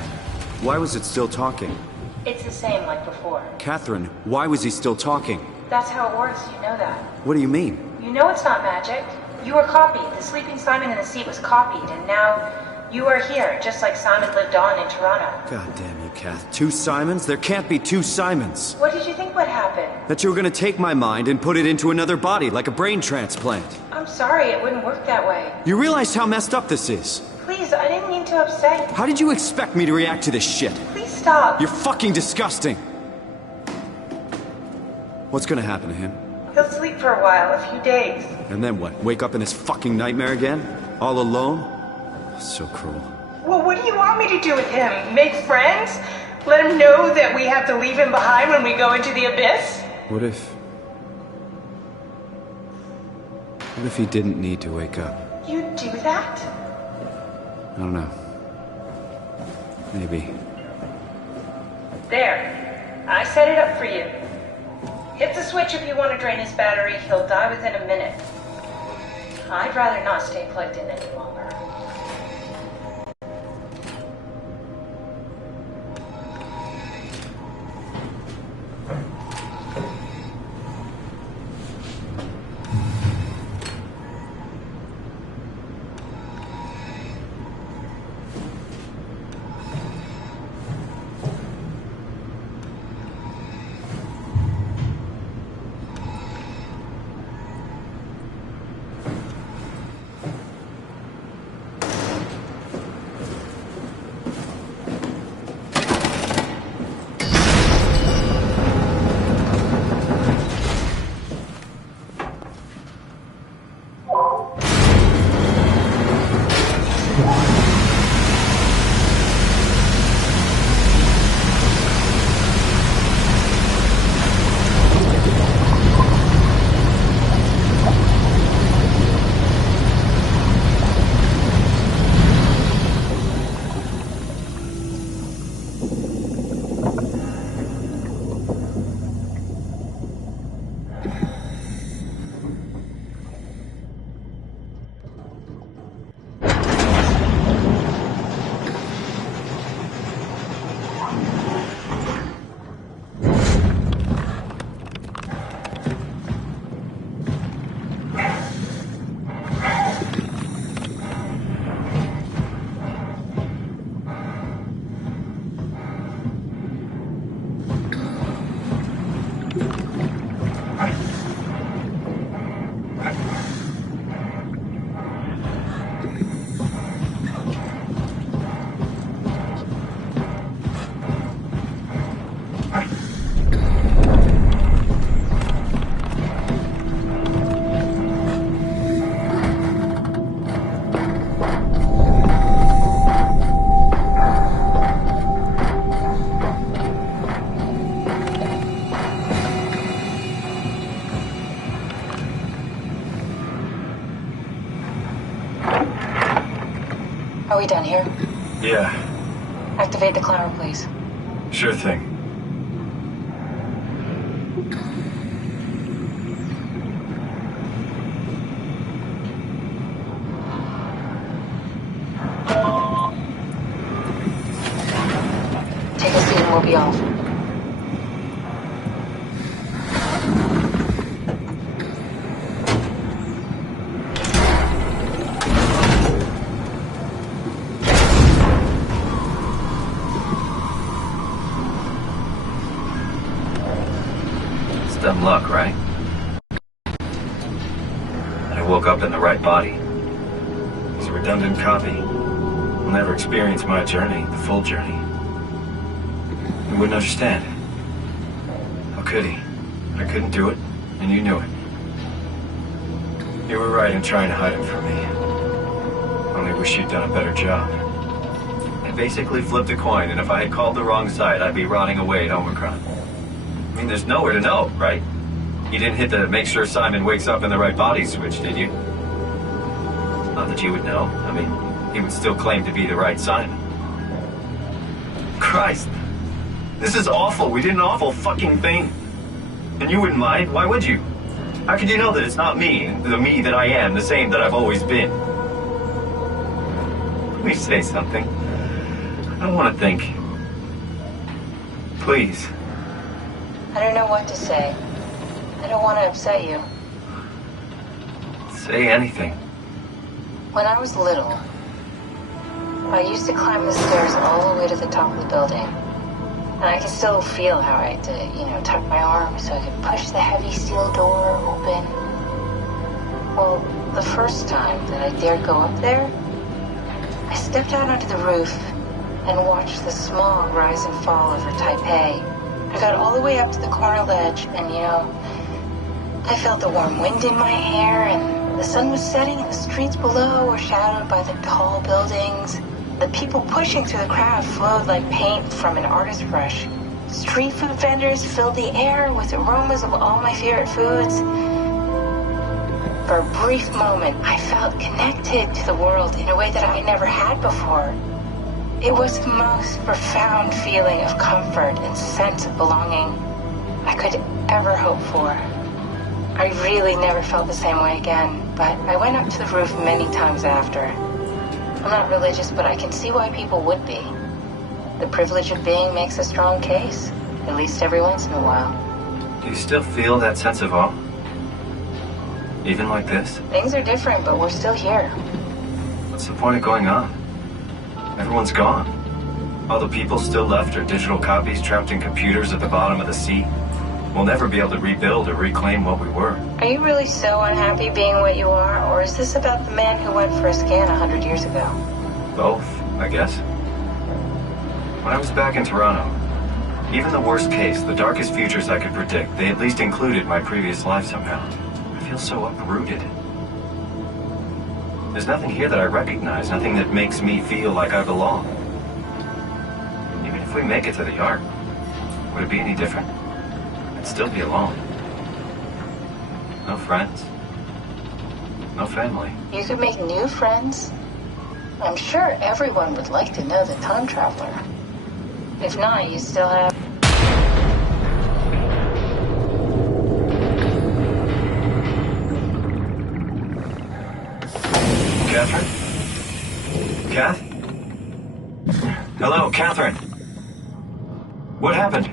Why was it still talking? It's the same like before. Catherine, why was he still talking? That's how it works, you know that. What do you mean? You know it's not magic. You were copied. The sleeping Simon in the seat was copied, and now you are here, just like Simon lived on in Toronto. God damn you, Kath. 2 Simons? There can't be 2 Simons. What did you think would happen? That you were gonna take my mind and put it into another body, like a brain transplant. I'm sorry, it wouldn't work that way. You realize how messed up this is? Please, I didn't mean to upset you. How did you expect me to react to this shit? Please stop. You're fucking disgusting. What's gonna happen to him? He'll sleep for a while, a few days. And then what? Wake up in this fucking nightmare again? All alone? So cruel. Well, what do you want me to do with him? Make friends? Let him know that we have to leave him behind when we go into the abyss? What if... What if he didn't need to wake up? You'd do that? I don't know. Maybe. There. I set it up for you. Hit the switch if you want to drain his battery. He'll die within a minute. I'd rather not stay plugged in any longer. Are we done here? Yeah, Activate the climber, please. sure thing. Take a seat and we'll be off. It's dumb luck, right? I woke up in the right body. It's a redundant copy. I'll never experience my journey, the full journey. He wouldn't understand. How could he? I couldn't do it, and you knew it. You were right in trying to hide him from me. Only wish you'd done a better job. I basically flipped a coin, and if I had called the wrong side, I'd be rotting away at Omicron. I mean, there's nowhere to know, right? You didn't hit the make sure Simon wakes up in the right body switch, did you? Not that you would know. I mean, he would still claim to be the right Simon. Christ. This is awful. We did an awful fucking thing. And you wouldn't mind. Why would you? How could you know that it's not me, the me that I am, the same that I've always been? Please say something. I don't want to think. Please. I don't know what to say. I don't want to upset you. Say anything. When I was little, I used to climb the stairs all the way to the top of the building. And I can still feel how I had to, tuck my arm so I could push the heavy steel door open. Well, the first time that I dared go up there, I stepped out onto the roof and watched the smog rise and fall over Taipei. I got all the way up to the corner ledge and, I felt the warm wind in my hair and the sun was setting and the streets below were shadowed by the tall buildings. The people pushing through the crowd flowed like paint from an artist's brush. Street food vendors filled the air with aromas of all my favorite foods. For a brief moment, I felt connected to the world in a way that I never had before. It was the most profound feeling of comfort and sense of belonging I could ever hope for. I really never felt the same way again, but I went up to the roof many times after. I'm not religious, but I can see why people would be. The privilege of being makes a strong case, at least every once in a while. Do you still feel that sense of awe? Even like this? Things are different, but we're still here. What's the point of going on? Everyone's gone. All the people still left are digital copies trapped in computers at the bottom of the sea. We'll never be able to rebuild or reclaim what we were. Are you really so unhappy being what you are, or is this about the man who went for a scan 100 years ago? Both, I guess. When I was back in Toronto, even the worst case, the darkest futures I could predict, they at least included my previous life somehow. I feel so uprooted. There's nothing here that I recognize, nothing that makes me feel like I belong. Even if we make it to the Ark, would it be any different? I'd still be alone. No friends. No family. You could make new friends. I'm sure everyone would like to know the time traveler. If not, you still have... Catherine? Kath? Hello, Catherine. What happened?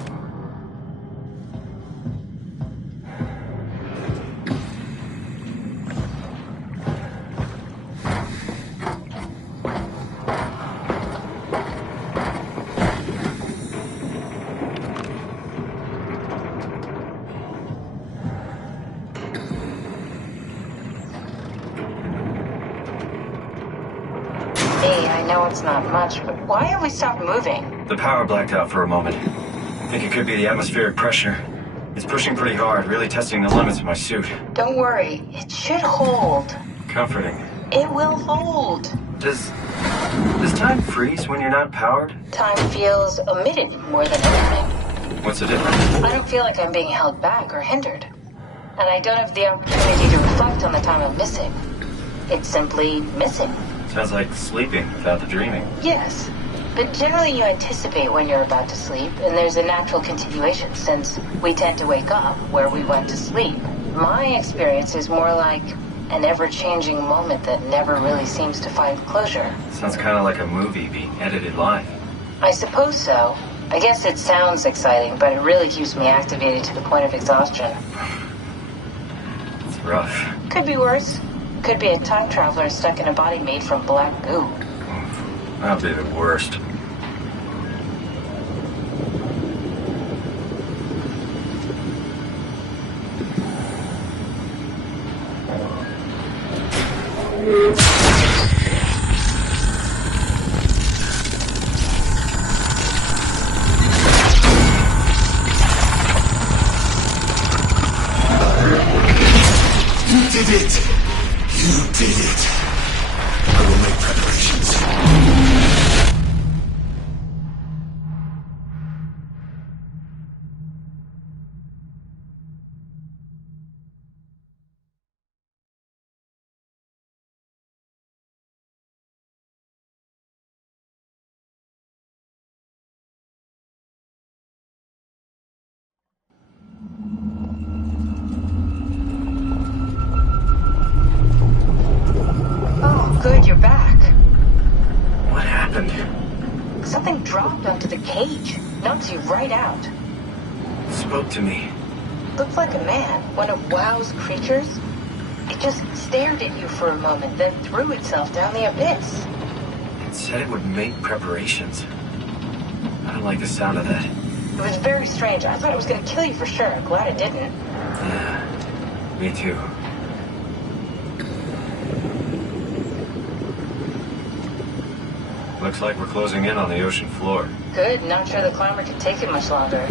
It's not much, but why have we stopped moving? The power blacked out for a moment. I think it could be the atmospheric pressure. It's pushing pretty hard, really testing the limits of my suit. Don't worry, it should hold. Comforting. It will hold. Does time freeze when you're not powered? Time feels omitted more than anything. What's the difference? I don't feel like I'm being held back or hindered. And I don't have the opportunity to reflect on the time I'm missing. It's simply missing. Sounds like sleeping without the dreaming. Yes, but generally you anticipate when you're about to sleep, and there's a natural continuation since we tend to wake up where we went to sleep. My experience is more like an ever-changing moment that never really seems to find closure. Sounds kind of like a movie being edited live. I suppose so. I guess it sounds exciting, but it really keeps me activated to the point of exhaustion. It's rough. Could be worse. Could be a time traveler stuck in a body made from black goo. That'd be the worst. You did it! You did it! I will make preparations. Good, you're back. What happened? Something dropped onto the cage. Knocks you right out. Spoke to me. Looked like a man, one of WoW's creatures. It just stared at you for a moment, then threw itself down the abyss. It said it would make preparations. I don't like the sound of that. It was very strange. I thought it was going to kill you for sure. Glad it didn't. Yeah, me too. Looks like we're closing in on the ocean floor. Good, not sure the climber could take it much longer.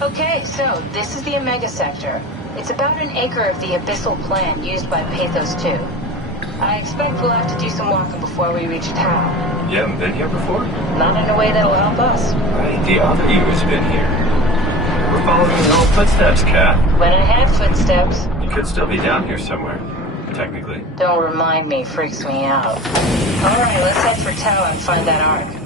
Okay, so this is the Omega Sector. It's about an acre of the abyssal plan used by Pathos 2. I expect we'll have to do some walking before we reach town. You haven't been here before? Not in a way that'll help us. Right, the other you has been here. We're following your old footsteps, Kat. When I had footsteps. You could still be down here somewhere. technically. Don't remind me, freaks me out. Alright, let's head for Tau and find that ark.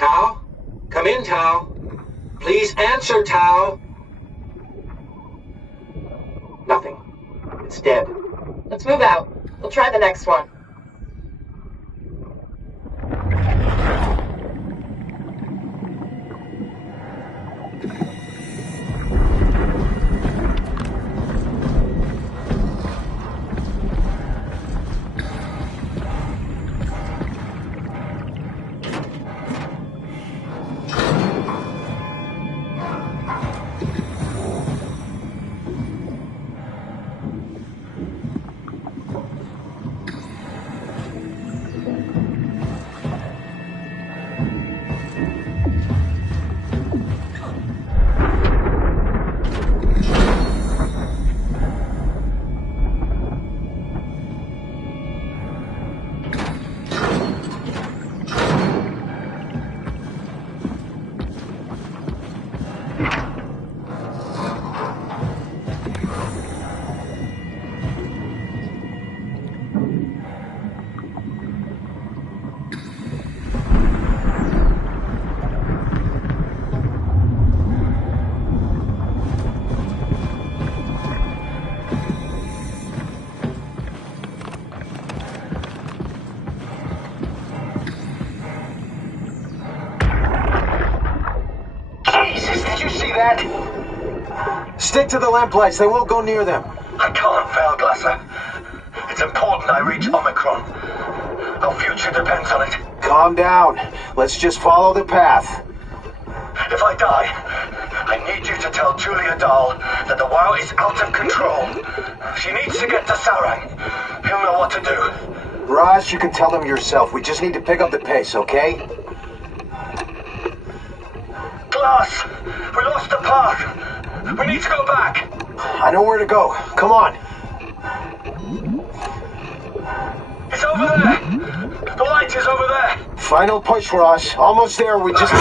Tau? Come in, Tau. Please answer, Tau. Nothing. It's dead. Let's move out. We'll try the next one. Stick to the lamplights. They won't go near them. I can't fail, Glasser. It's important I reach Omicron. Our future depends on it. Calm down. Let's just follow the path. If I die, I need you to tell Julia Dahl that the WoW is out of control. She needs to get to Sarang. He'll know what to do. Raj, you can tell him yourself. We just need to pick up the pace, okay? Glass! We lost the path! We need to go back! I know where to go. Come on. It's over there! The light is over there! Final push, Ross. Almost there. We just...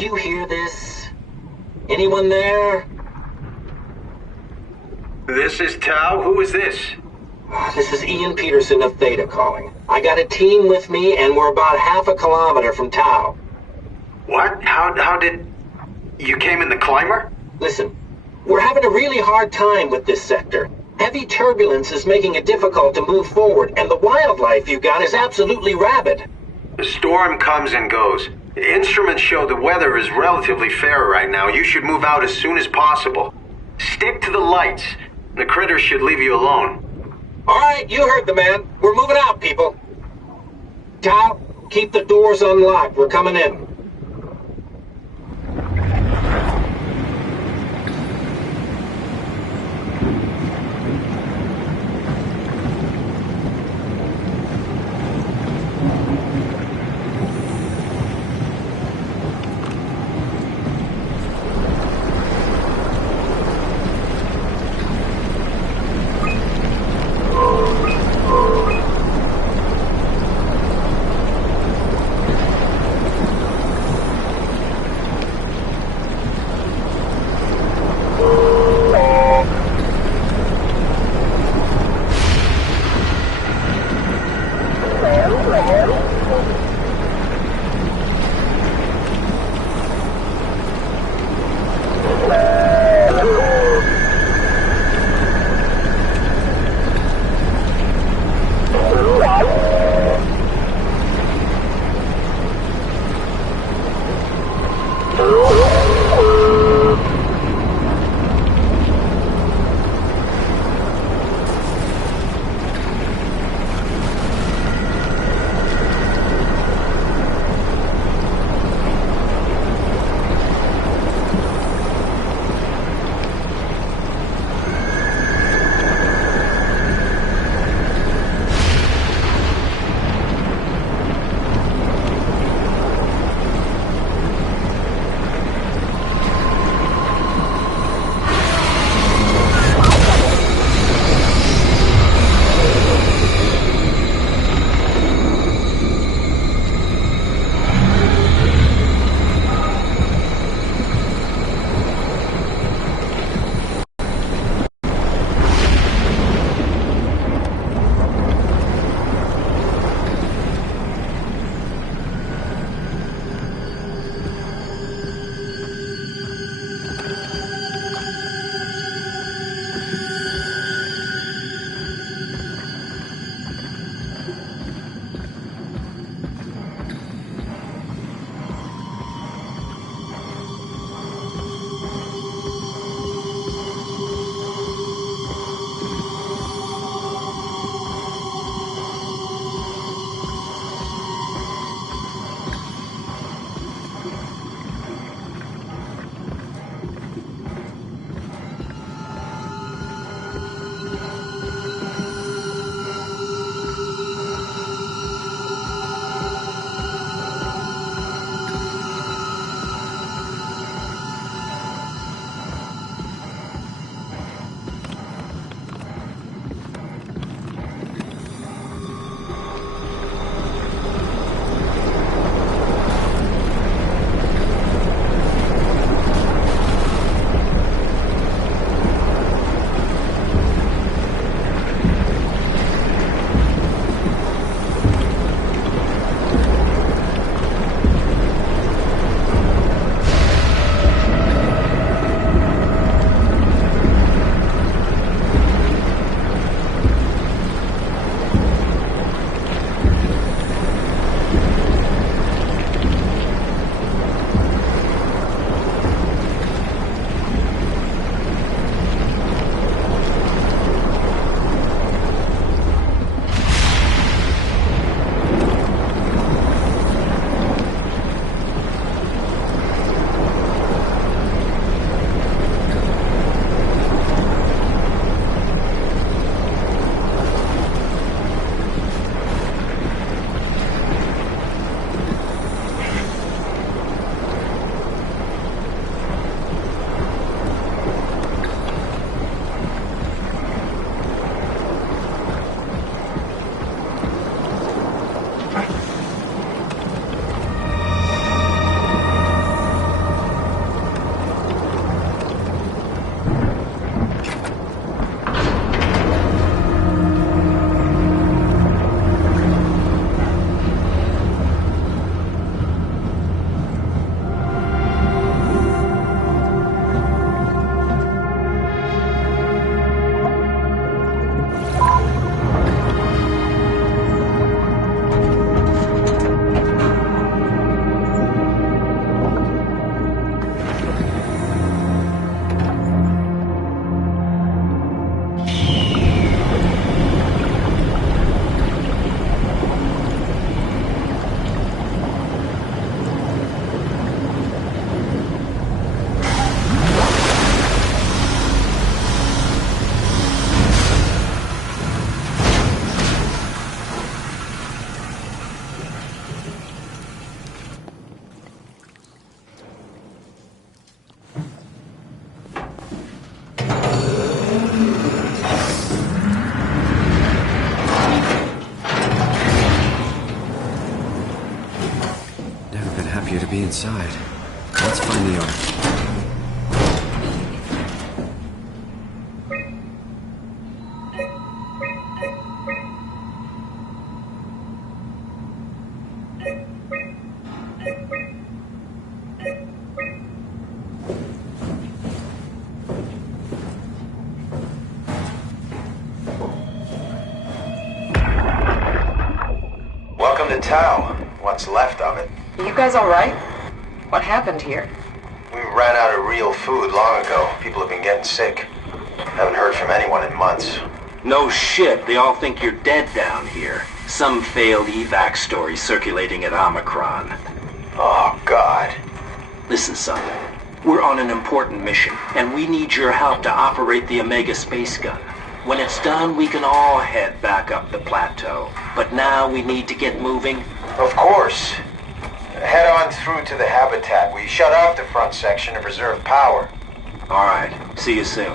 you hear this? Anyone there? This is Tau. Who is this? This is Ian Peterson of Theta calling. I got a team with me, and we're about half a kilometer from Tau. What? How did... You came in the climber? Listen, we're having a really hard time with this sector. Heavy turbulence is making it difficult to move forward, and the wildlife you got is absolutely rabid. The storm comes and goes. The instruments show the weather is relatively fair right now. You should move out as soon as possible. Stick to the lights. The critters should leave you alone. All right, you heard the man. We're moving out, people. Tau, keep the doors unlocked. We're coming in. inside. Let's find the Ark. Welcome to Tau. What's left of it. You guys alright? What happened here? We ran out of real food long ago. People have been getting sick. Haven't heard from anyone in months. No shit, they all think you're dead down here. Some failed evac story circulating at Omicron. Oh, God. Listen, son. We're on an important mission, and we need your help to operate the Omega space gun. When it's done, we can all head back up the plateau. But now we need to get moving. Of course. Head on through to the habitat. We shut off the front section to preserve power. All right. See you soon.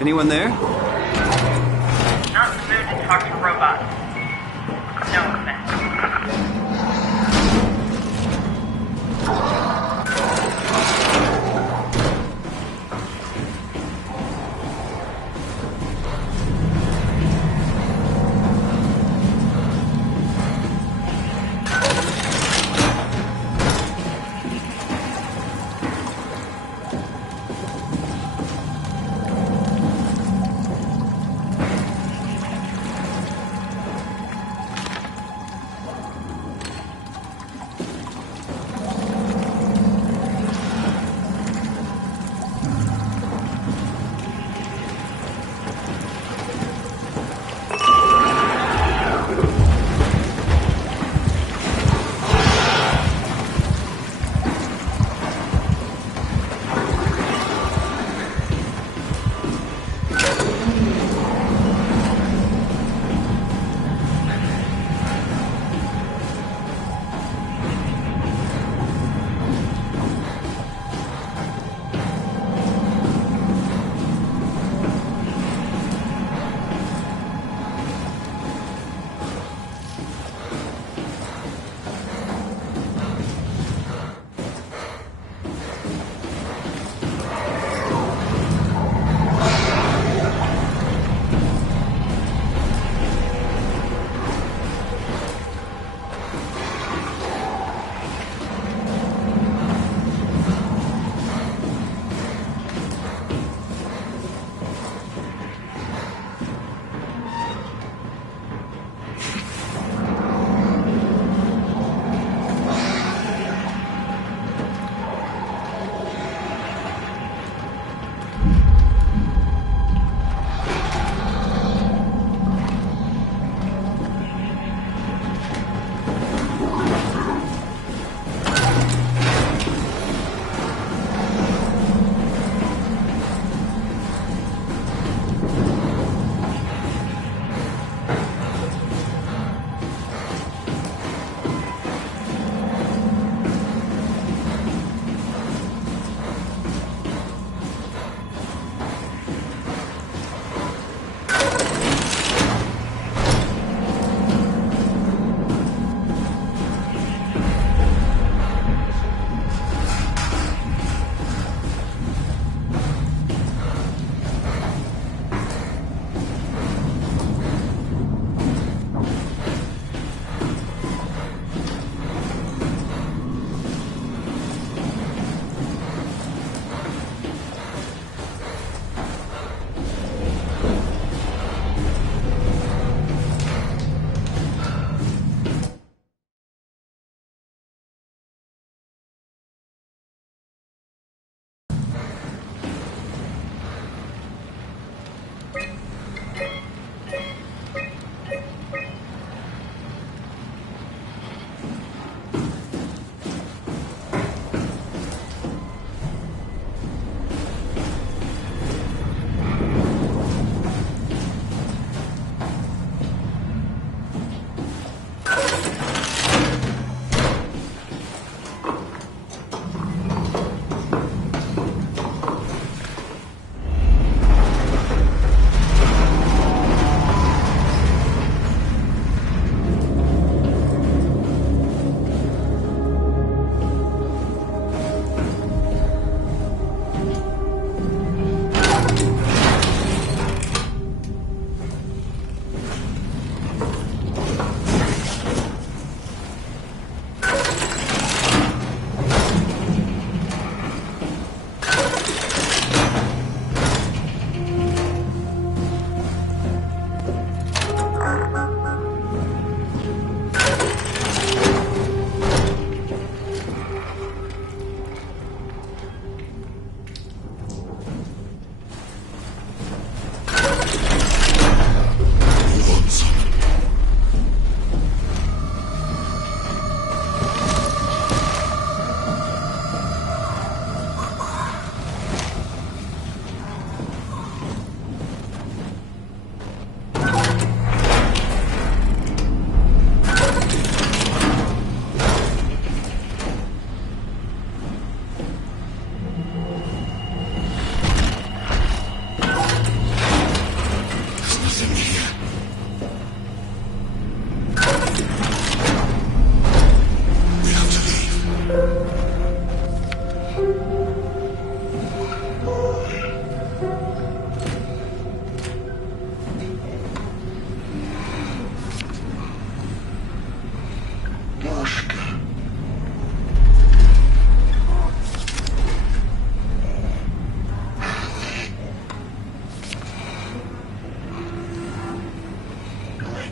Anyone there? Not in the mood to talk to robots. No offense.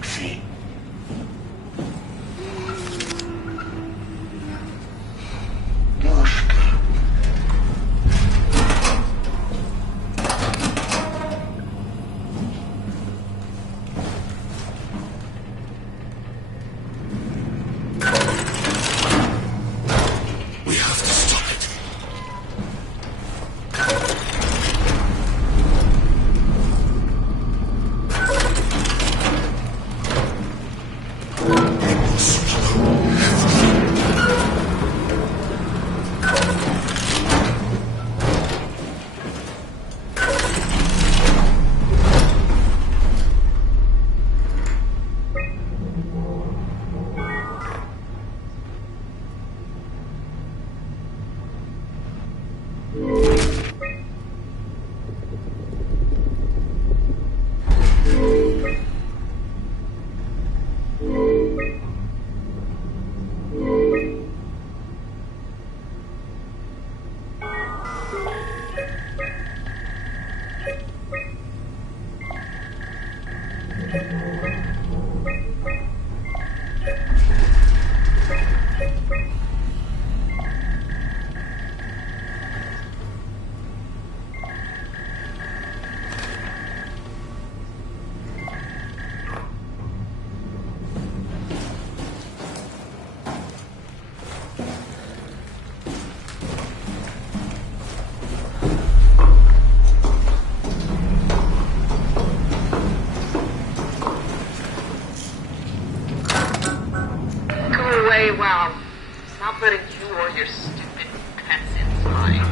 Trixie. Wow. It's not letting you or your stupid pets inside.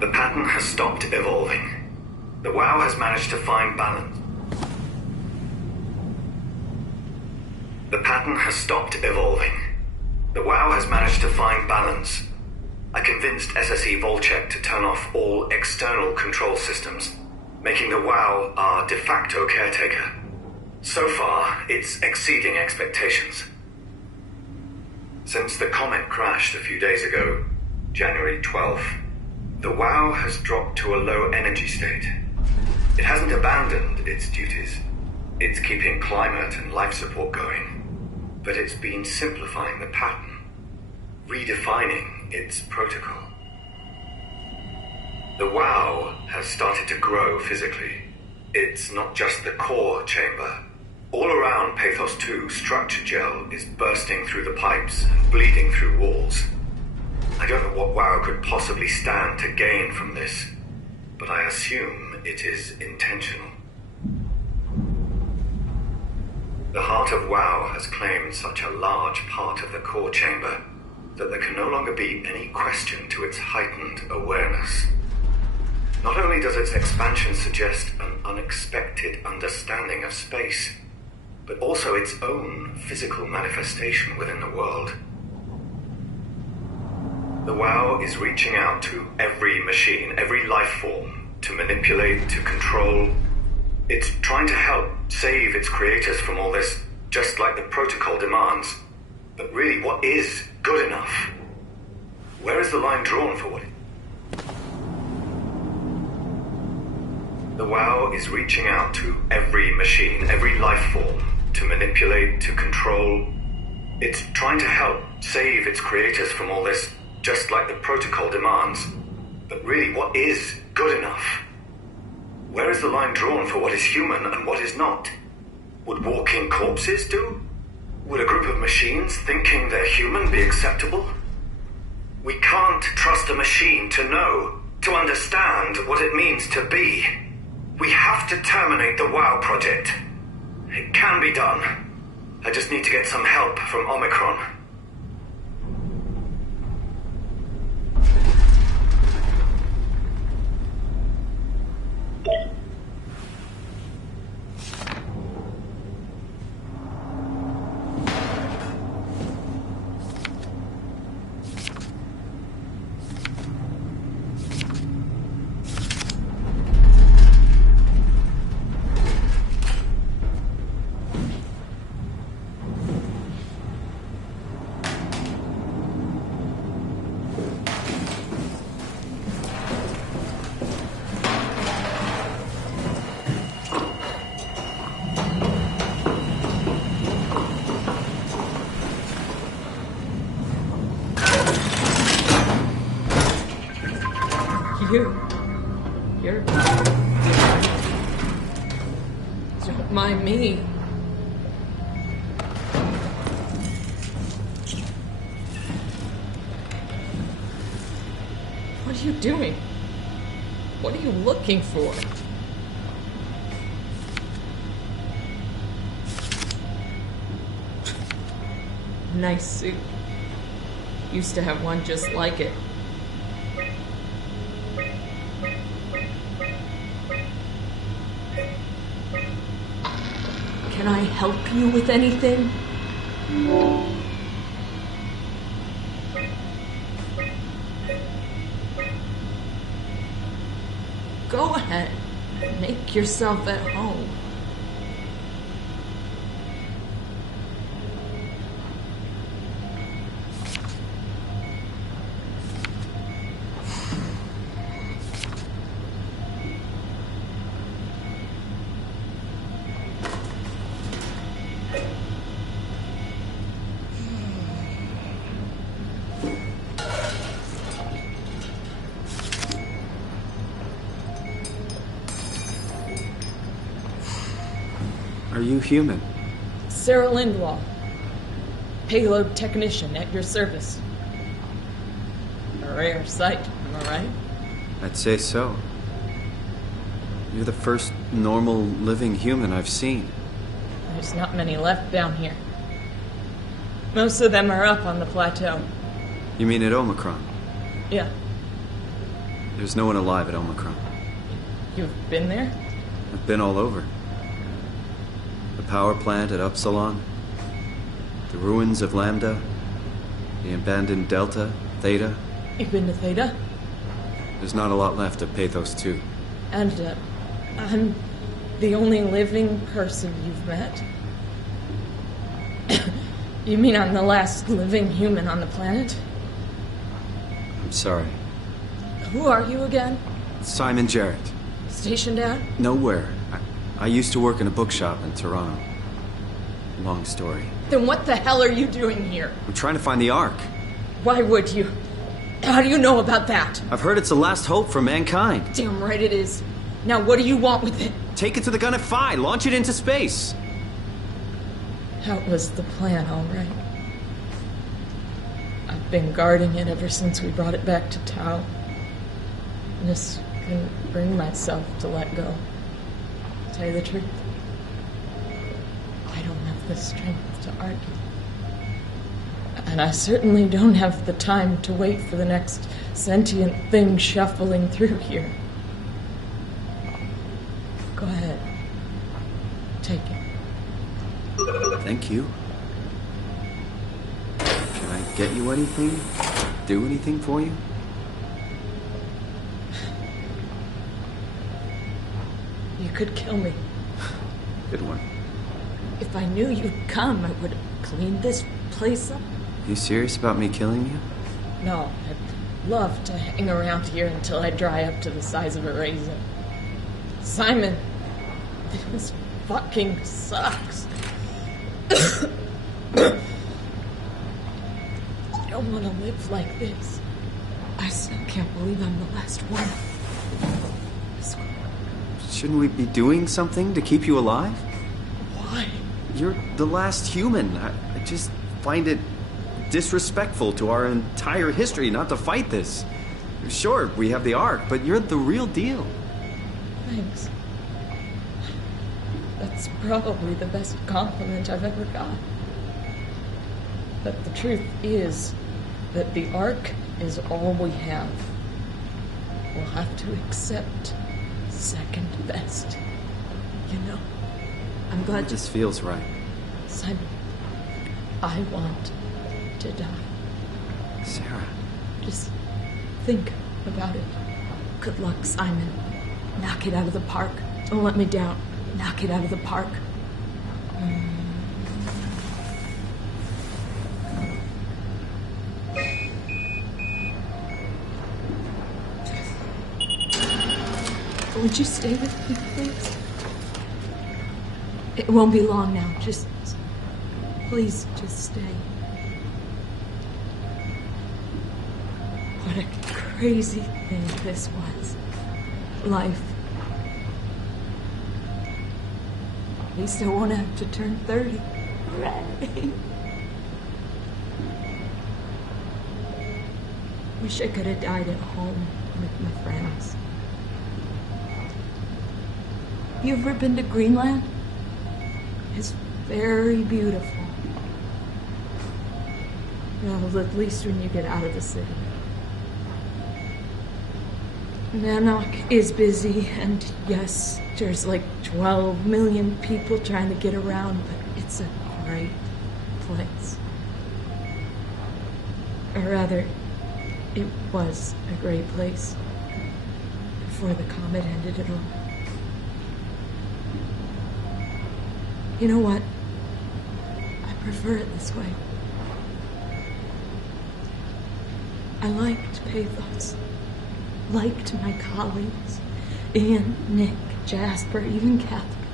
The pattern has stopped evolving. The WoW has managed to find balance. The pattern has stopped evolving. The WoW has managed to find balance. I convinced SSE Volchek to turn off all external control systems, making the WoW our de facto caretaker. So far, it's exceeding expectations. Since the comet crashed a few days ago, January 12th, the WoW has dropped to a low energy state. It hasn't abandoned its duties. It's keeping climate and life support going. But it's been simplifying the pattern, redefining its protocol. The WoW has started to grow physically. It's not just the core chamber. All around Pathos 2, structure gel is bursting through the pipes and bleeding through walls. I don't know what WoW could possibly stand to gain from this, but I assume it is intentional. The heart of WoW has claimed such a large part of the core chamber that there can no longer be any question to its heightened awareness. Not only does its expansion suggest an unexpected understanding of space, but also its own physical manifestation within the world. The WoW is reaching out to every machine, every life form, to manipulate, to control. It's trying to help save its creators from all this, just like the protocol demands. But really, what is good enough? Where is the line drawn for what? The WoW is reaching out to every machine, every life form, to manipulate, to control. It's trying to help save its creators from all this, just like the protocol demands. But really, what is good enough? Where is the line drawn for what is human and what is not? Would walking corpses do? Would a group of machines thinking they're human be acceptable? We can't trust a machine to know, to understand what it means to be. We have to terminate the WoW project. It can be done. I just need to get some help from Omicron. Don't mind me. What are you doing? What are you looking for? Nice suit. Used to have one just like it. Can I help you with anything? Go ahead. Make yourself at home. Are you human? Sarah Lindwall. Payload technician at your service. A rare sight, am I right? I'd say so. You're the first normal living human I've seen. There's not many left down here. Most of them are up on the plateau. You mean at Omicron? Yeah. There's no one alive at Omicron. You've been there? I've been all over. The power plant at Upsilon, the ruins of Lambda, the abandoned Delta, Theta. You've been to Theta? There's not a lot left of Pathos 2. And, I'm the only living person you've met? You mean I'm the last living human on the planet? I'm sorry. Who are you again? Simon Jarrett. Stationed out? Nowhere. I used to work in a bookshop in Toronto. Long story. Then what the hell are you doing here? I'm trying to find the Ark. Why would you? How do you know about that? I've heard it's the last hope for mankind. Damn right it is. Now what do you want with it? Take it to the Gun at Phi. Launch it into space. That was the plan, all right. I've been guarding it ever since we brought it back to Tau. I just couldn't bring myself to let go. To tell you the truth, I don't have the strength to argue. And I certainly don't have the time to wait for the next sentient thing shuffling through here. Go ahead. Take it. Thank you. Can I get you anything? Do anything for you? You could kill me. Good one. If I knew you'd come, I would have cleaned this place up. You serious about me killing you? No, I'd love to hang around here until I dry up to the size of a raisin. Simon, this fucking sucks. I don't want to live like this. I still can't believe I'm the last one. Shouldn't we be doing something to keep you alive? Why? You're the last human. I just find it disrespectful to our entire history not to fight this. Sure, we have the Ark, but you're the real deal. Thanks. That's probably the best compliment I've ever got. But the truth is that the Ark is all we have. We'll have to accept second best. You know, I'm glad this feels right. Simon, I want to die. Sarah. Just think about it. Good luck, Simon. Knock it out of the park. Don't let me down. Knock it out of the park. Would you stay with me, please? It won't be long now. Just... please, just stay. What a crazy thing this was. Life. At least I won't have to turn 30. Right. Wish I could have died at home with my friends. You ever been to Greenland? It's very beautiful. Well, at least when you get out of the city. Nanook is busy, and yes, there's like 12 million people trying to get around, but it's a great place. Or rather, it was a great place before the comet ended it all. You know what? I prefer it this way. I liked Pathos. Liked my colleagues. Ian, Nick, Jasper, even Catherine.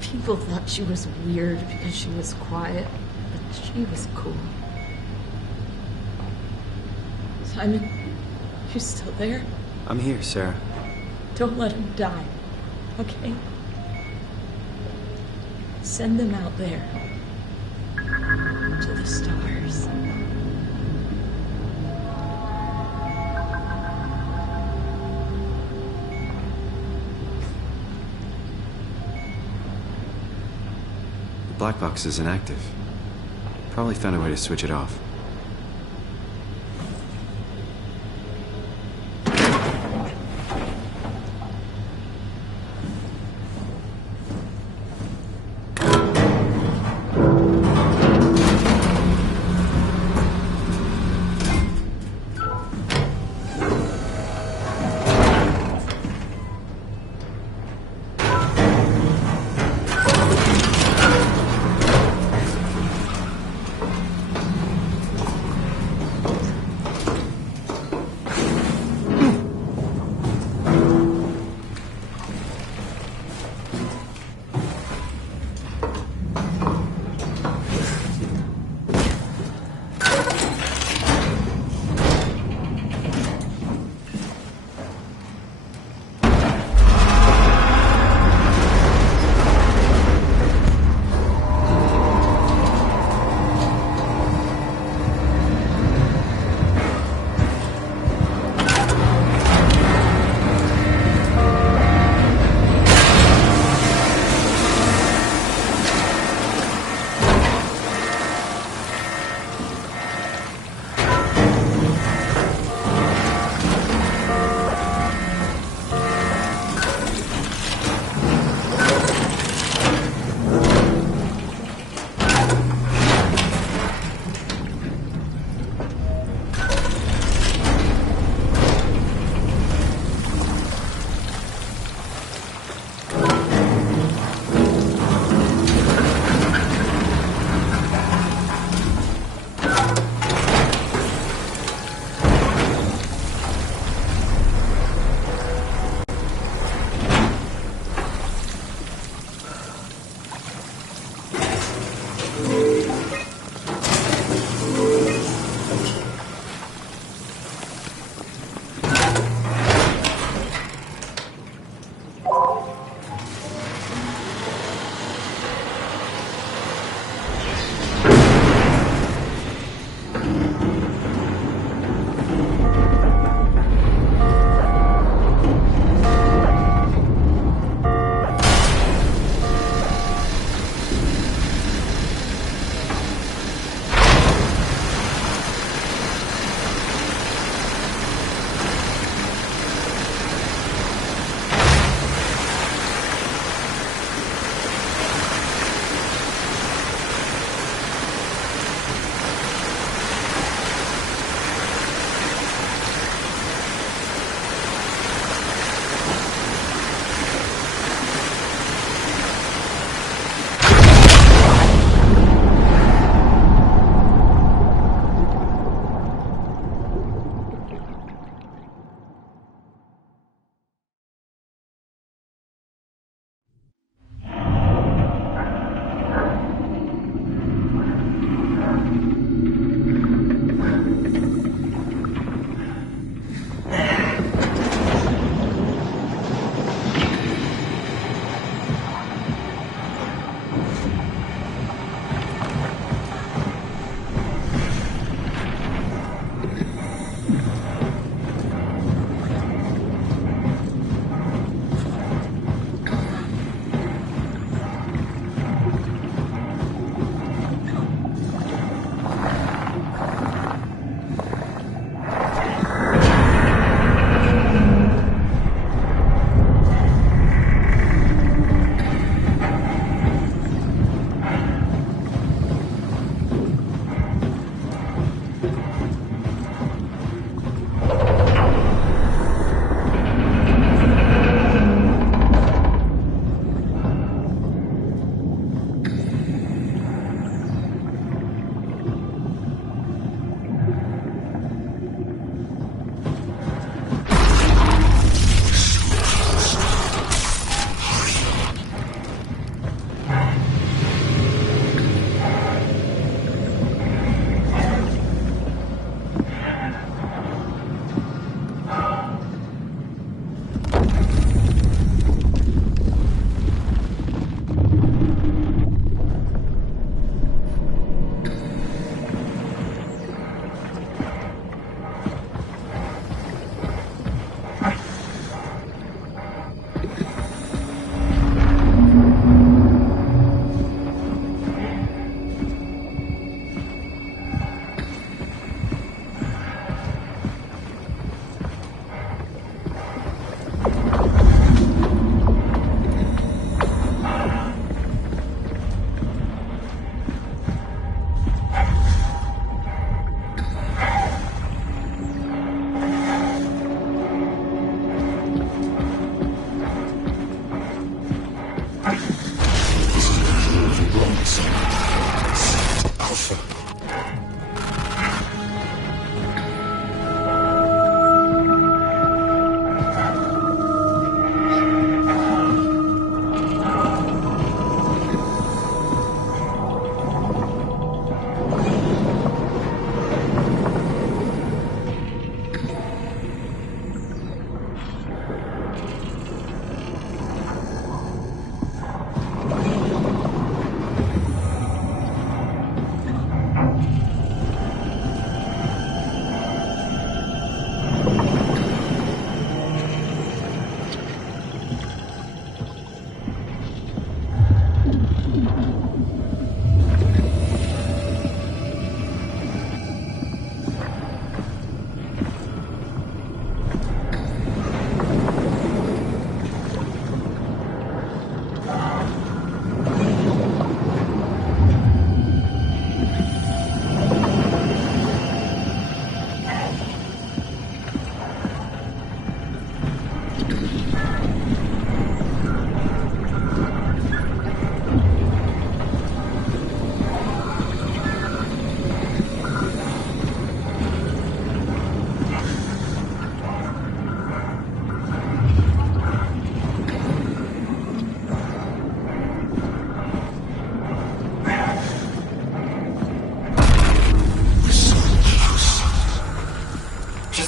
People thought she was weird because she was quiet, but she was cool. Simon, you still there? I'm here, Sarah. Don't let him die, okay? Send them out there. To the stars. The black box is inactive. Probably found a way to switch it off.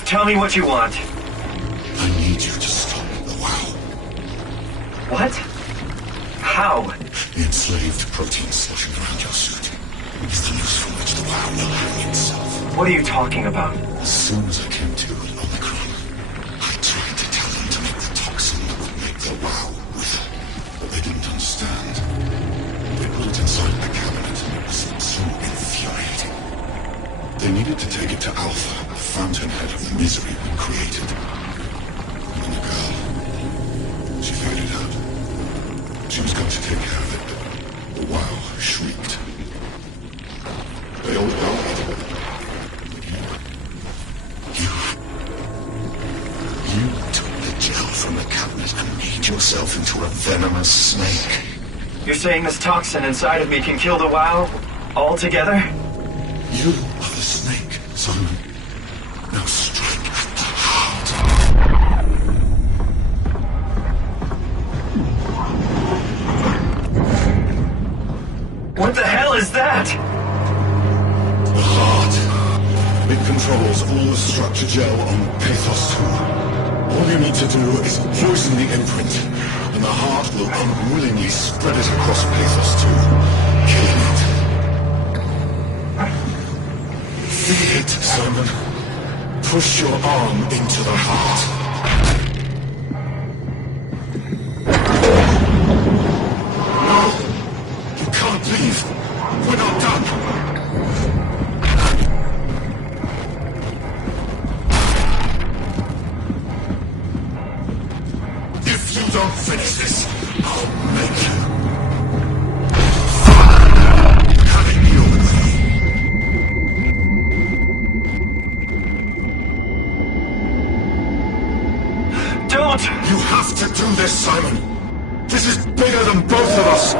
Tell me what you want. I need you to stop the WOW. What? How? The enslaved protein sloshing around your suit is the noose from which the WOW will hang itself. What are you talking about? As soon as I came to with Omicron, I tried to tell them to make the toxin that would make the WOW wither, but they didn't understand. They put it inside a cabinet and it was so infuriating. They needed to take it to Alpha, a fountainhead of misery we created. And then the girl, she figured it out. She was going to take care of it, but the WOW shrieked. They all died. You took the gel from the cabinet and made yourself into a venomous snake. You're saying this toxin inside of me can kill the WOW altogether? You are the snake, Simon. Now strike at the heart. What the hell is that? The heart. It controls all the structure gel on Pathos 2. All you need to do is poison the imprint, and the heart will unwillingly spread it across Pathos 2, killing it. Feel it, Simon. Push your arm into the heart. No! You can't leave. We're not done. If you don't finish this, I'll make you. Having your way. Don't! You have to do this, Simon. This is bigger than both of us.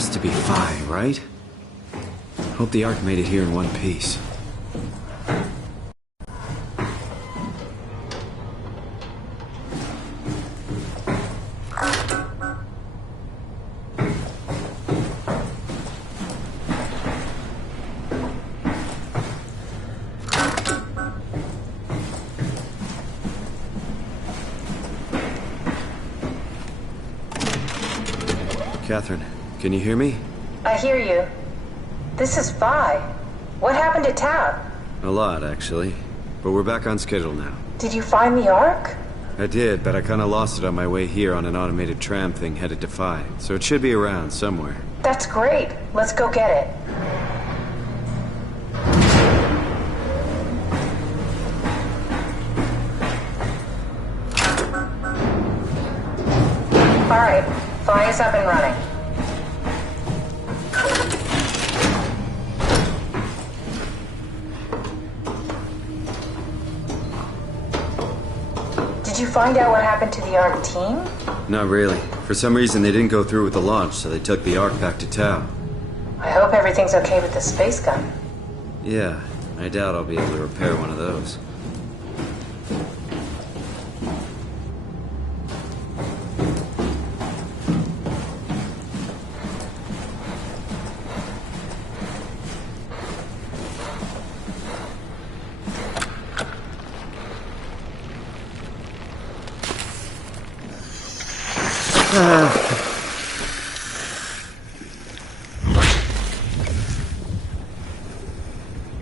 has to be Phi, right? Hope the Ark made it here in one piece. Catherine, can you hear me? I hear you. This is Phi. What happened to Tab? A lot, actually. But we're back on schedule now. Did you find the Ark? I did, but I kinda lost it on my way here on an automated tram thing headed to Phi. So it should be around somewhere. That's great. Let's go get it. Alright, Phi is up and running. Did you find out what happened to the Ark team? Not really. For some reason, they didn't go through with the launch, so they took the Ark back to Tau. I hope everything's okay with the space gun. Yeah, I doubt I'll be able to repair one of those.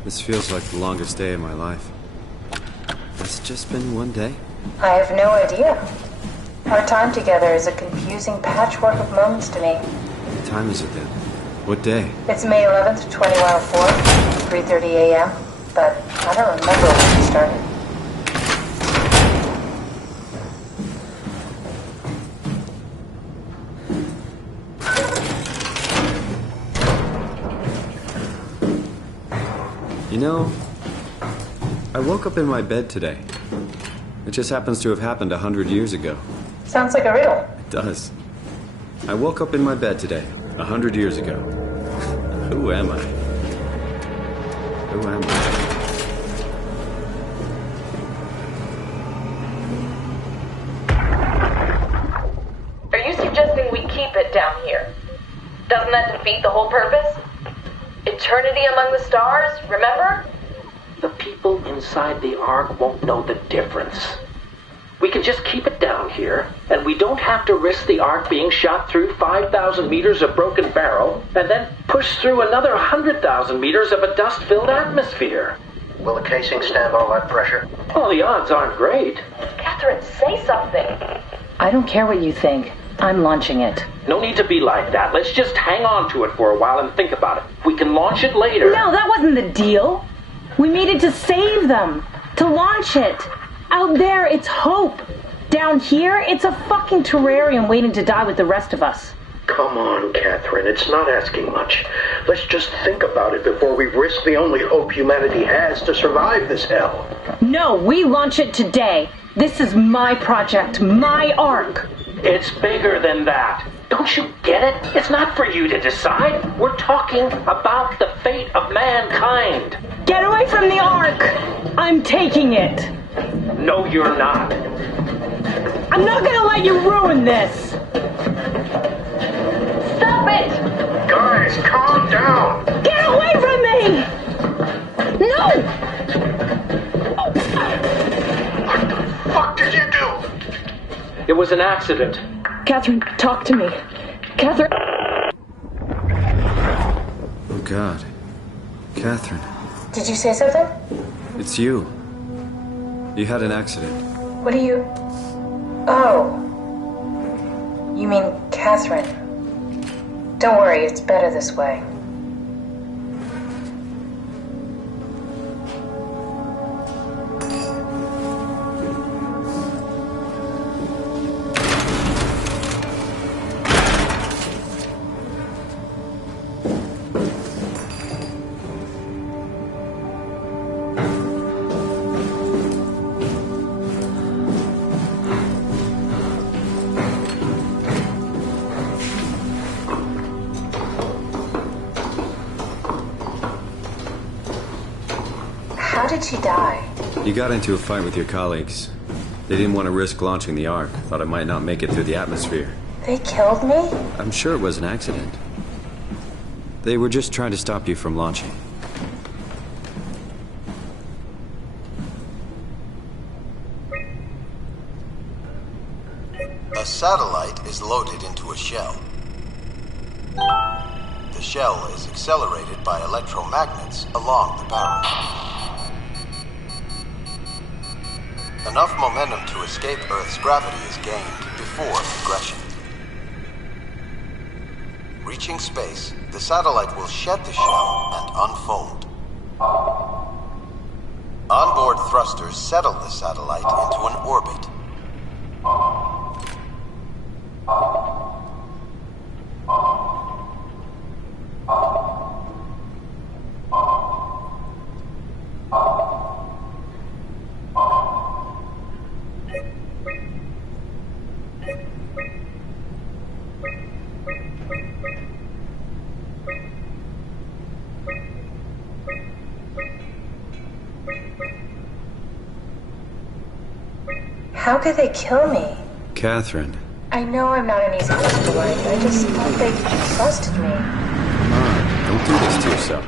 This feels like the longest day of my life. Has it just been one day? I have no idea. Our time together is a confusing patchwork of moments to me. What time is it then? What day? It's May 11th, 2004, 3:30 a.m., but I don't remember when we started. You know, I woke up in my bed today. It just happens to have happened 100 years ago. Sounds like a riddle. It does. I woke up in my bed today, 100 years ago. Who am I? Who am I? Are you suggesting we keep it down here? Doesn't that defeat the whole purpose? Eternity among the stars, remember? The people inside the Ark won't know the difference. We can just keep it down here, and we don't have to risk the Ark being shot through 5,000 meters of broken barrel, and then push through another 100,000 meters of a dust-filled atmosphere. Will the casing stand all that pressure? Well, the odds aren't great. Catherine, say something. I don't care what you think. I'm launching it. No need to be like that. Let's just hang on to it for a while and think about it. We can launch it later. No, that wasn't the deal. We made it to save them. To launch it. Out there, it's hope. Down here, it's a fucking terrarium waiting to die with the rest of us. Come on, Catherine. It's not asking much. Let's just think about it before we risk the only hope humanity has to survive this hell. No, we launch it today. This is my project, my Ark. It's bigger than that. Don't you get it? It's not for you to decide. We're talking about the fate of mankind. Get away from the Ark! I'm taking it. No, you're not. I'm not gonna let you ruin this. Stop it! Guys, calm down! Get away from me! No! What the fuck did you do? It was an accident. Catherine, talk to me. Catherine. Oh, God. Catherine. Did you say something? It's you. You had an accident. What do you... Oh. You mean Catherine. Don't worry, it's better this way. she die? You got into a fight with your colleagues. They didn't want to risk launching the Ark. Thought it might not make it through the atmosphere. They killed me? I'm sure it was an accident. They were just trying to stop you from launching. A satellite is loaded into a shell. The shell is accelerated by electromagnets along the barrel. Enough momentum to escape Earth's gravity is gained before regression. Reaching space, the satellite will shed the shell and unfold. Onboard thrusters settle the satellite into an orbit. How could they kill me? Catherine. I know I'm not an easy person to like. I just thought they trusted me. Come on, don't do this to yourself.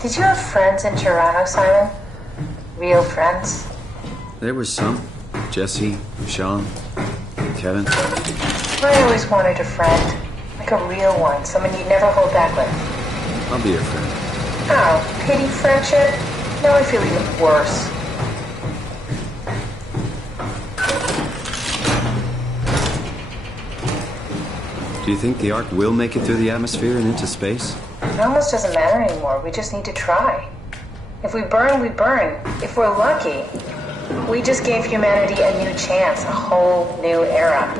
Did you have friends in Toronto, Simon? Real friends? There was some. Jesse, Sean, Kevin. I always wanted a friend. Like a real one. Someone you'd never hold back with. I'll be your friend. Oh, pity friendship? Now I feel even worse. Do you think the Ark will make it through the atmosphere and into space? It almost doesn't matter anymore. We just need to try. If we burn, we burn. If we're lucky, we just gave humanity a new chance, a whole new era.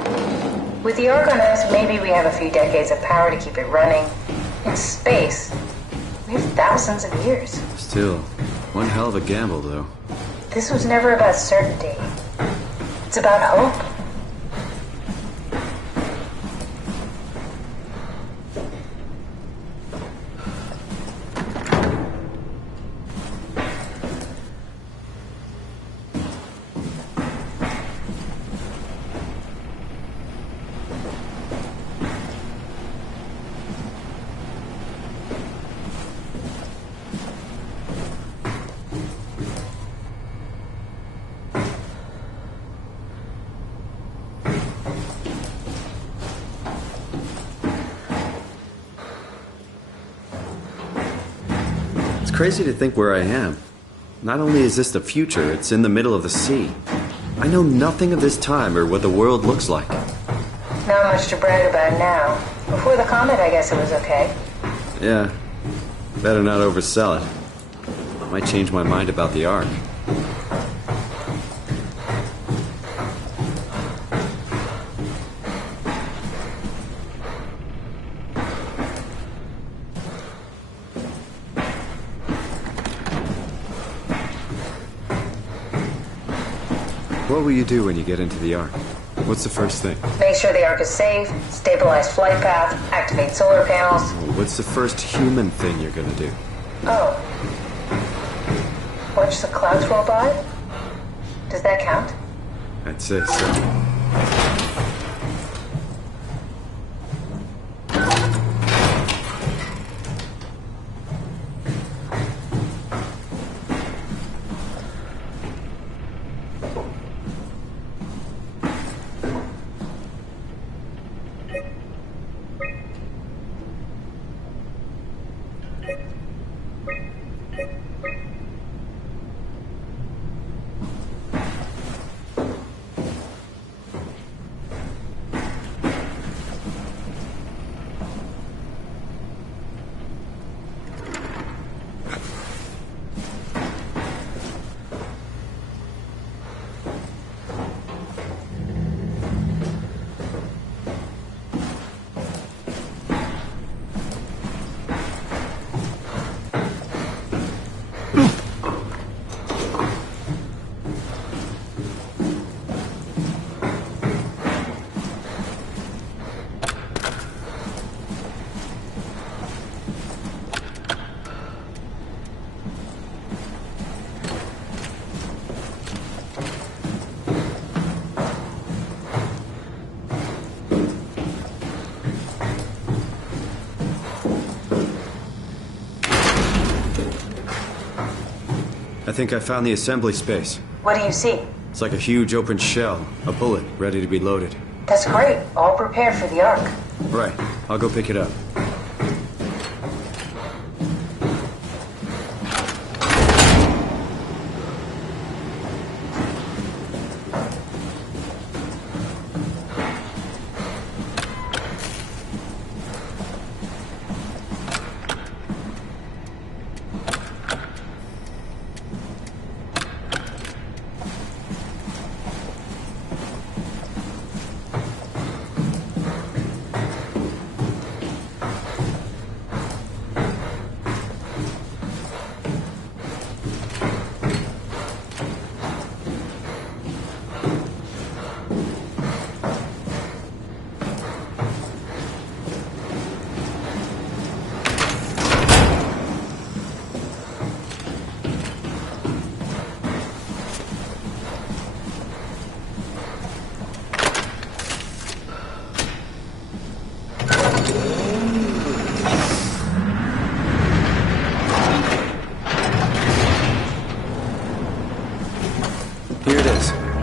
With the Ark on Earth, maybe we have a few decades of power to keep it running. In space, we have thousands of years. Still, one hell of a gamble, though. This was never about certainty. It's about hope. It's crazy to think where I am. Not only is this the future, it's in the middle of the sea. I know nothing of this time or what the world looks like. Not much to brag about now. Before the comet, I guess it was okay. Yeah, better not oversell it. Might change my mind about the Ark. What will you do when you get into the Ark? What's the first thing? Make sure the Ark is safe, stabilize flight path, activate solar panels. What's the first human thing you're gonna do? Oh. Watch the clouds roll by? Does that count? I'd say so. I think I found the assembly space. What do you see? It's like a huge open shell, a bullet ready to be loaded. That's great. All prepared for the Ark. Right. I'll go pick it up.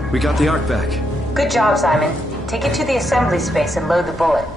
We got the Ark back. Good job, Simon. Take it to the assembly space and load the bullet.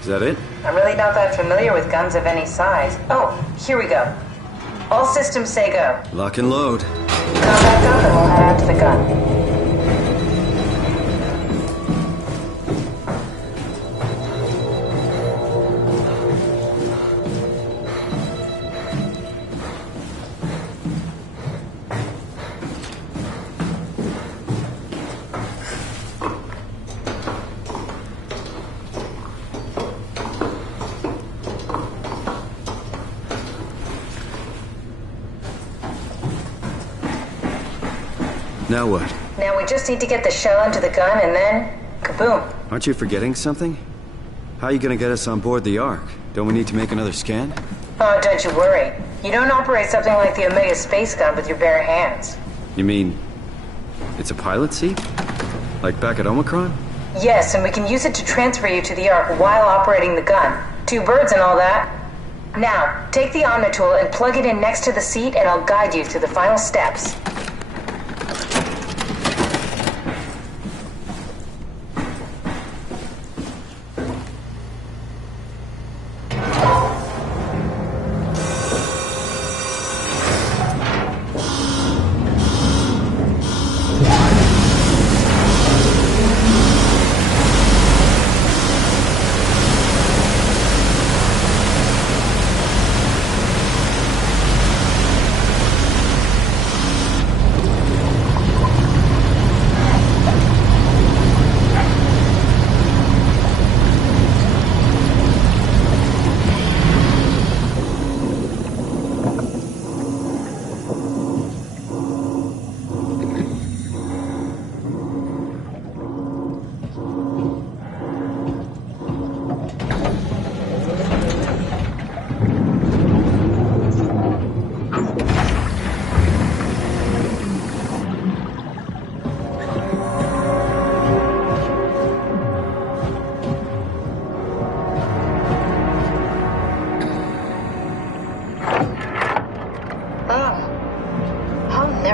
Is that it? I'm really not that familiar with guns of any size. Oh, here we go. All systems say go. Lock and load. Come back up and we'll head out to the gun. Now what? Now we just need to get the shell into the gun and then... kaboom. Aren't you forgetting something? How are you gonna get us on board the Ark? Don't we need to make another scan? Oh, don't you worry. You don't operate something like the Omega space gun with your bare hands. You mean... it's a pilot seat? Like back at Omicron? Yes, and we can use it to transfer you to the Ark while operating the gun. 2 birds and all that. Now, take the Omnitool and plug it in next to the seat and I'll guide you through the final steps.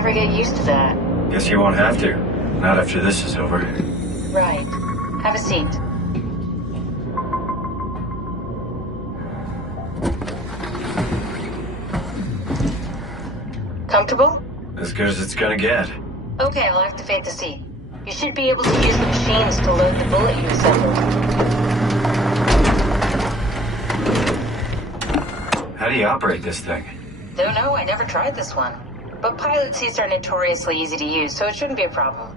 Get used to that. Guess you won't have to. Not after this is over. Right. Have a seat. Comfortable? As good as it's gonna get. Okay, I'll activate the seat. You should be able to use the machines to load the bullet you assembled. How do you operate this thing? Don't know, I never tried this one. But pilot seats are notoriously easy to use, so it shouldn't be a problem.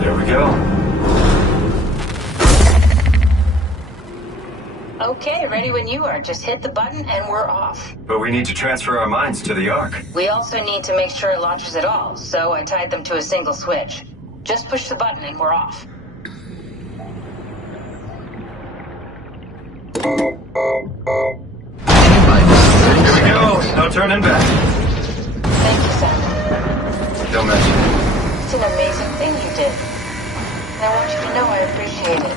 There we go. Okay, ready when you are. Just hit the button and we're off. But we need to transfer our minds to the Ark. We also need to make sure it launches at all, so I tied them to a single switch. Just push the button and we're off. Here we go. No turning back. Thank you, Simon. Don't mention it. It's an amazing thing you did. And I want you to know I appreciate it.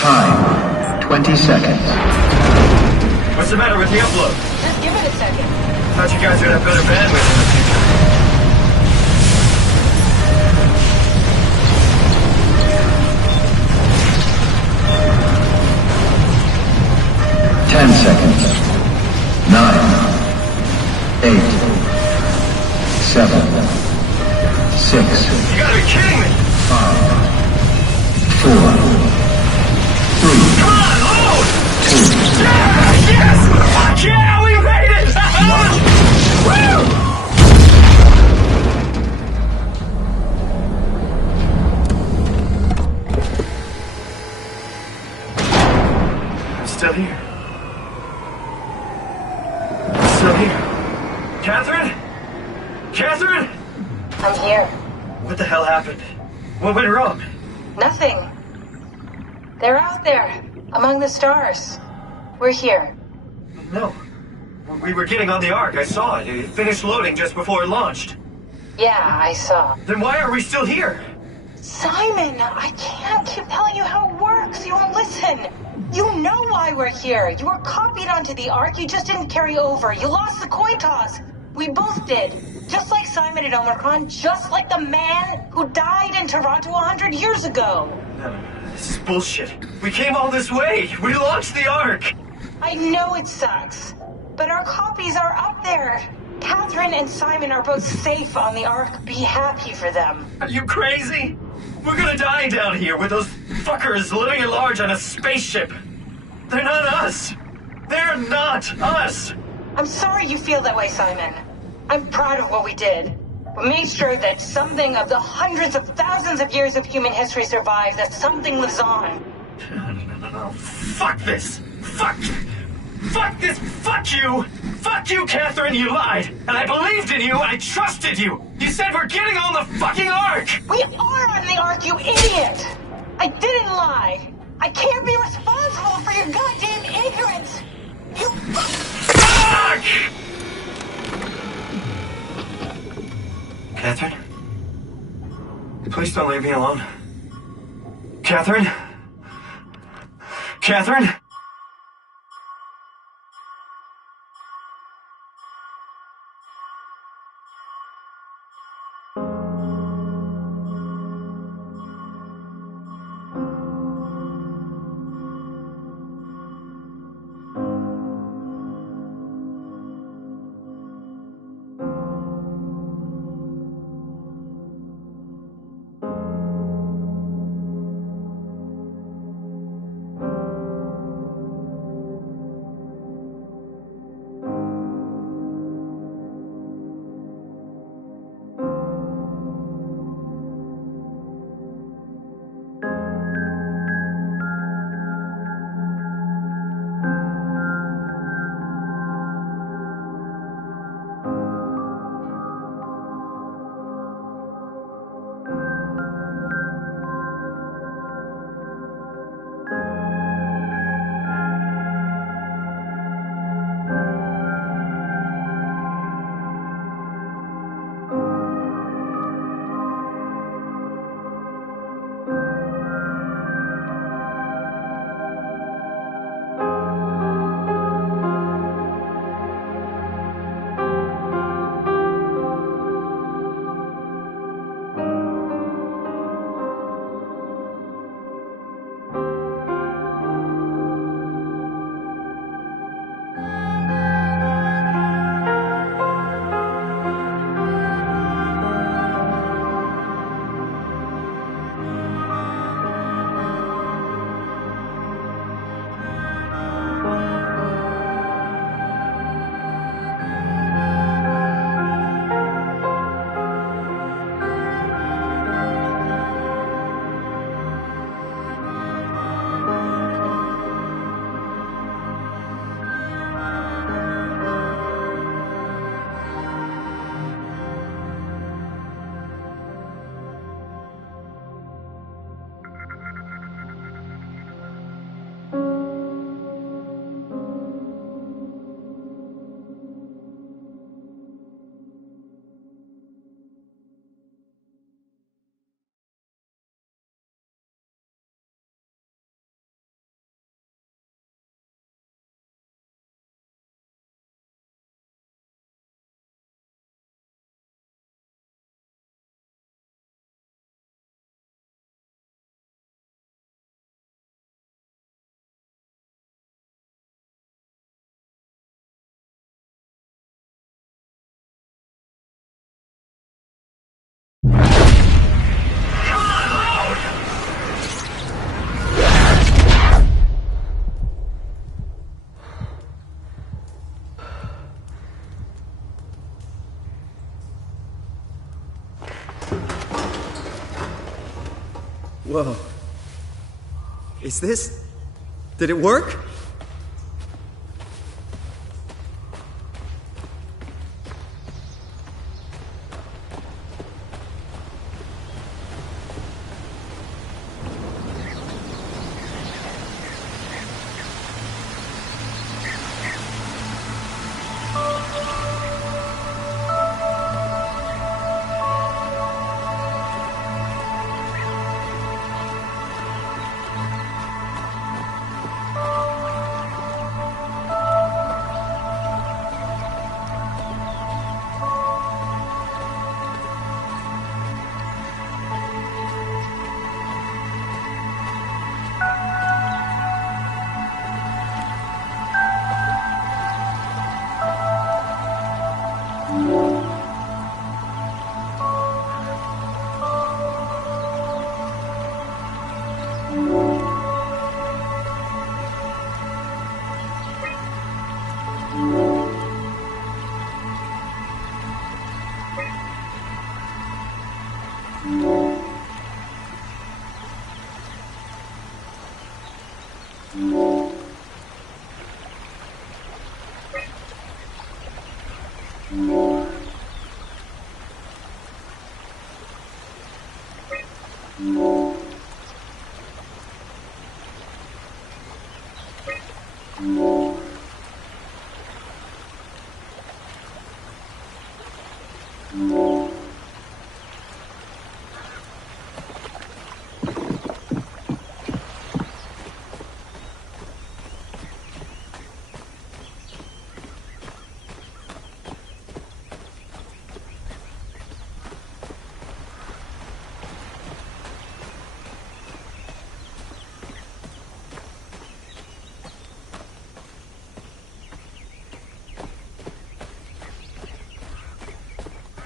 Time, 20 seconds. What's the matter with the upload? Just give it a second. Thought you guys would have better bandwidth in the future. 10 seconds. 9, 8, 7, 6. You gotta be kidding me! 5, 4, 3. Come on, load! 2. Yeah! Yes! Fuck yeah! We made it! Woo! I'm still here. Still here. Catherine? Catherine? I'm here. What the hell happened? What went wrong? Nothing. They're out there, among the stars. We're here. No. We were getting on the Ark. I saw it. It finished loading just before it launched. Yeah, I saw. Then why are we still here? Simon, I can't keep telling you how it works. You won't listen. You know why we're here. You were copied onto the Ark. You just didn't carry over. You lost the coin toss. We both did. Just like Simon at Omicron, just like the man who died in Toronto 100 years ago. No, this is bullshit. We came all this way. We launched the Ark. I know it sucks, but our copies are up there. Catherine and Simon are both safe on the Ark. Be happy for them. Are you crazy? We're gonna die down here with those fuckers living at large on a spaceship. They're not us. They're not us. I'm sorry you feel that way, Simon. I'm proud of what we did. We made sure that something of the hundreds of thousands of years of human history survives, that something lives on. No. Fuck this. Fuck this. Fuck you. Fuck you, Catherine. You lied. And I believed in you. I trusted you. You said we're getting on the fucking Ark. We are on the Ark, you idiot. I didn't lie. I can't be responsible for your goddamn ignorance. You fuck! Catherine? Please don't leave me alone. Catherine? Catherine? Whoa. Is this... Did it work?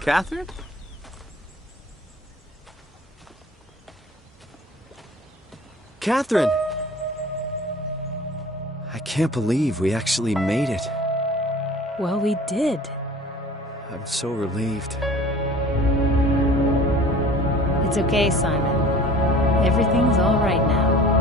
Catherine? Catherine! I can't believe we actually made it. Well, we did. I'm so relieved. It's okay, Simon. Everything's all right now.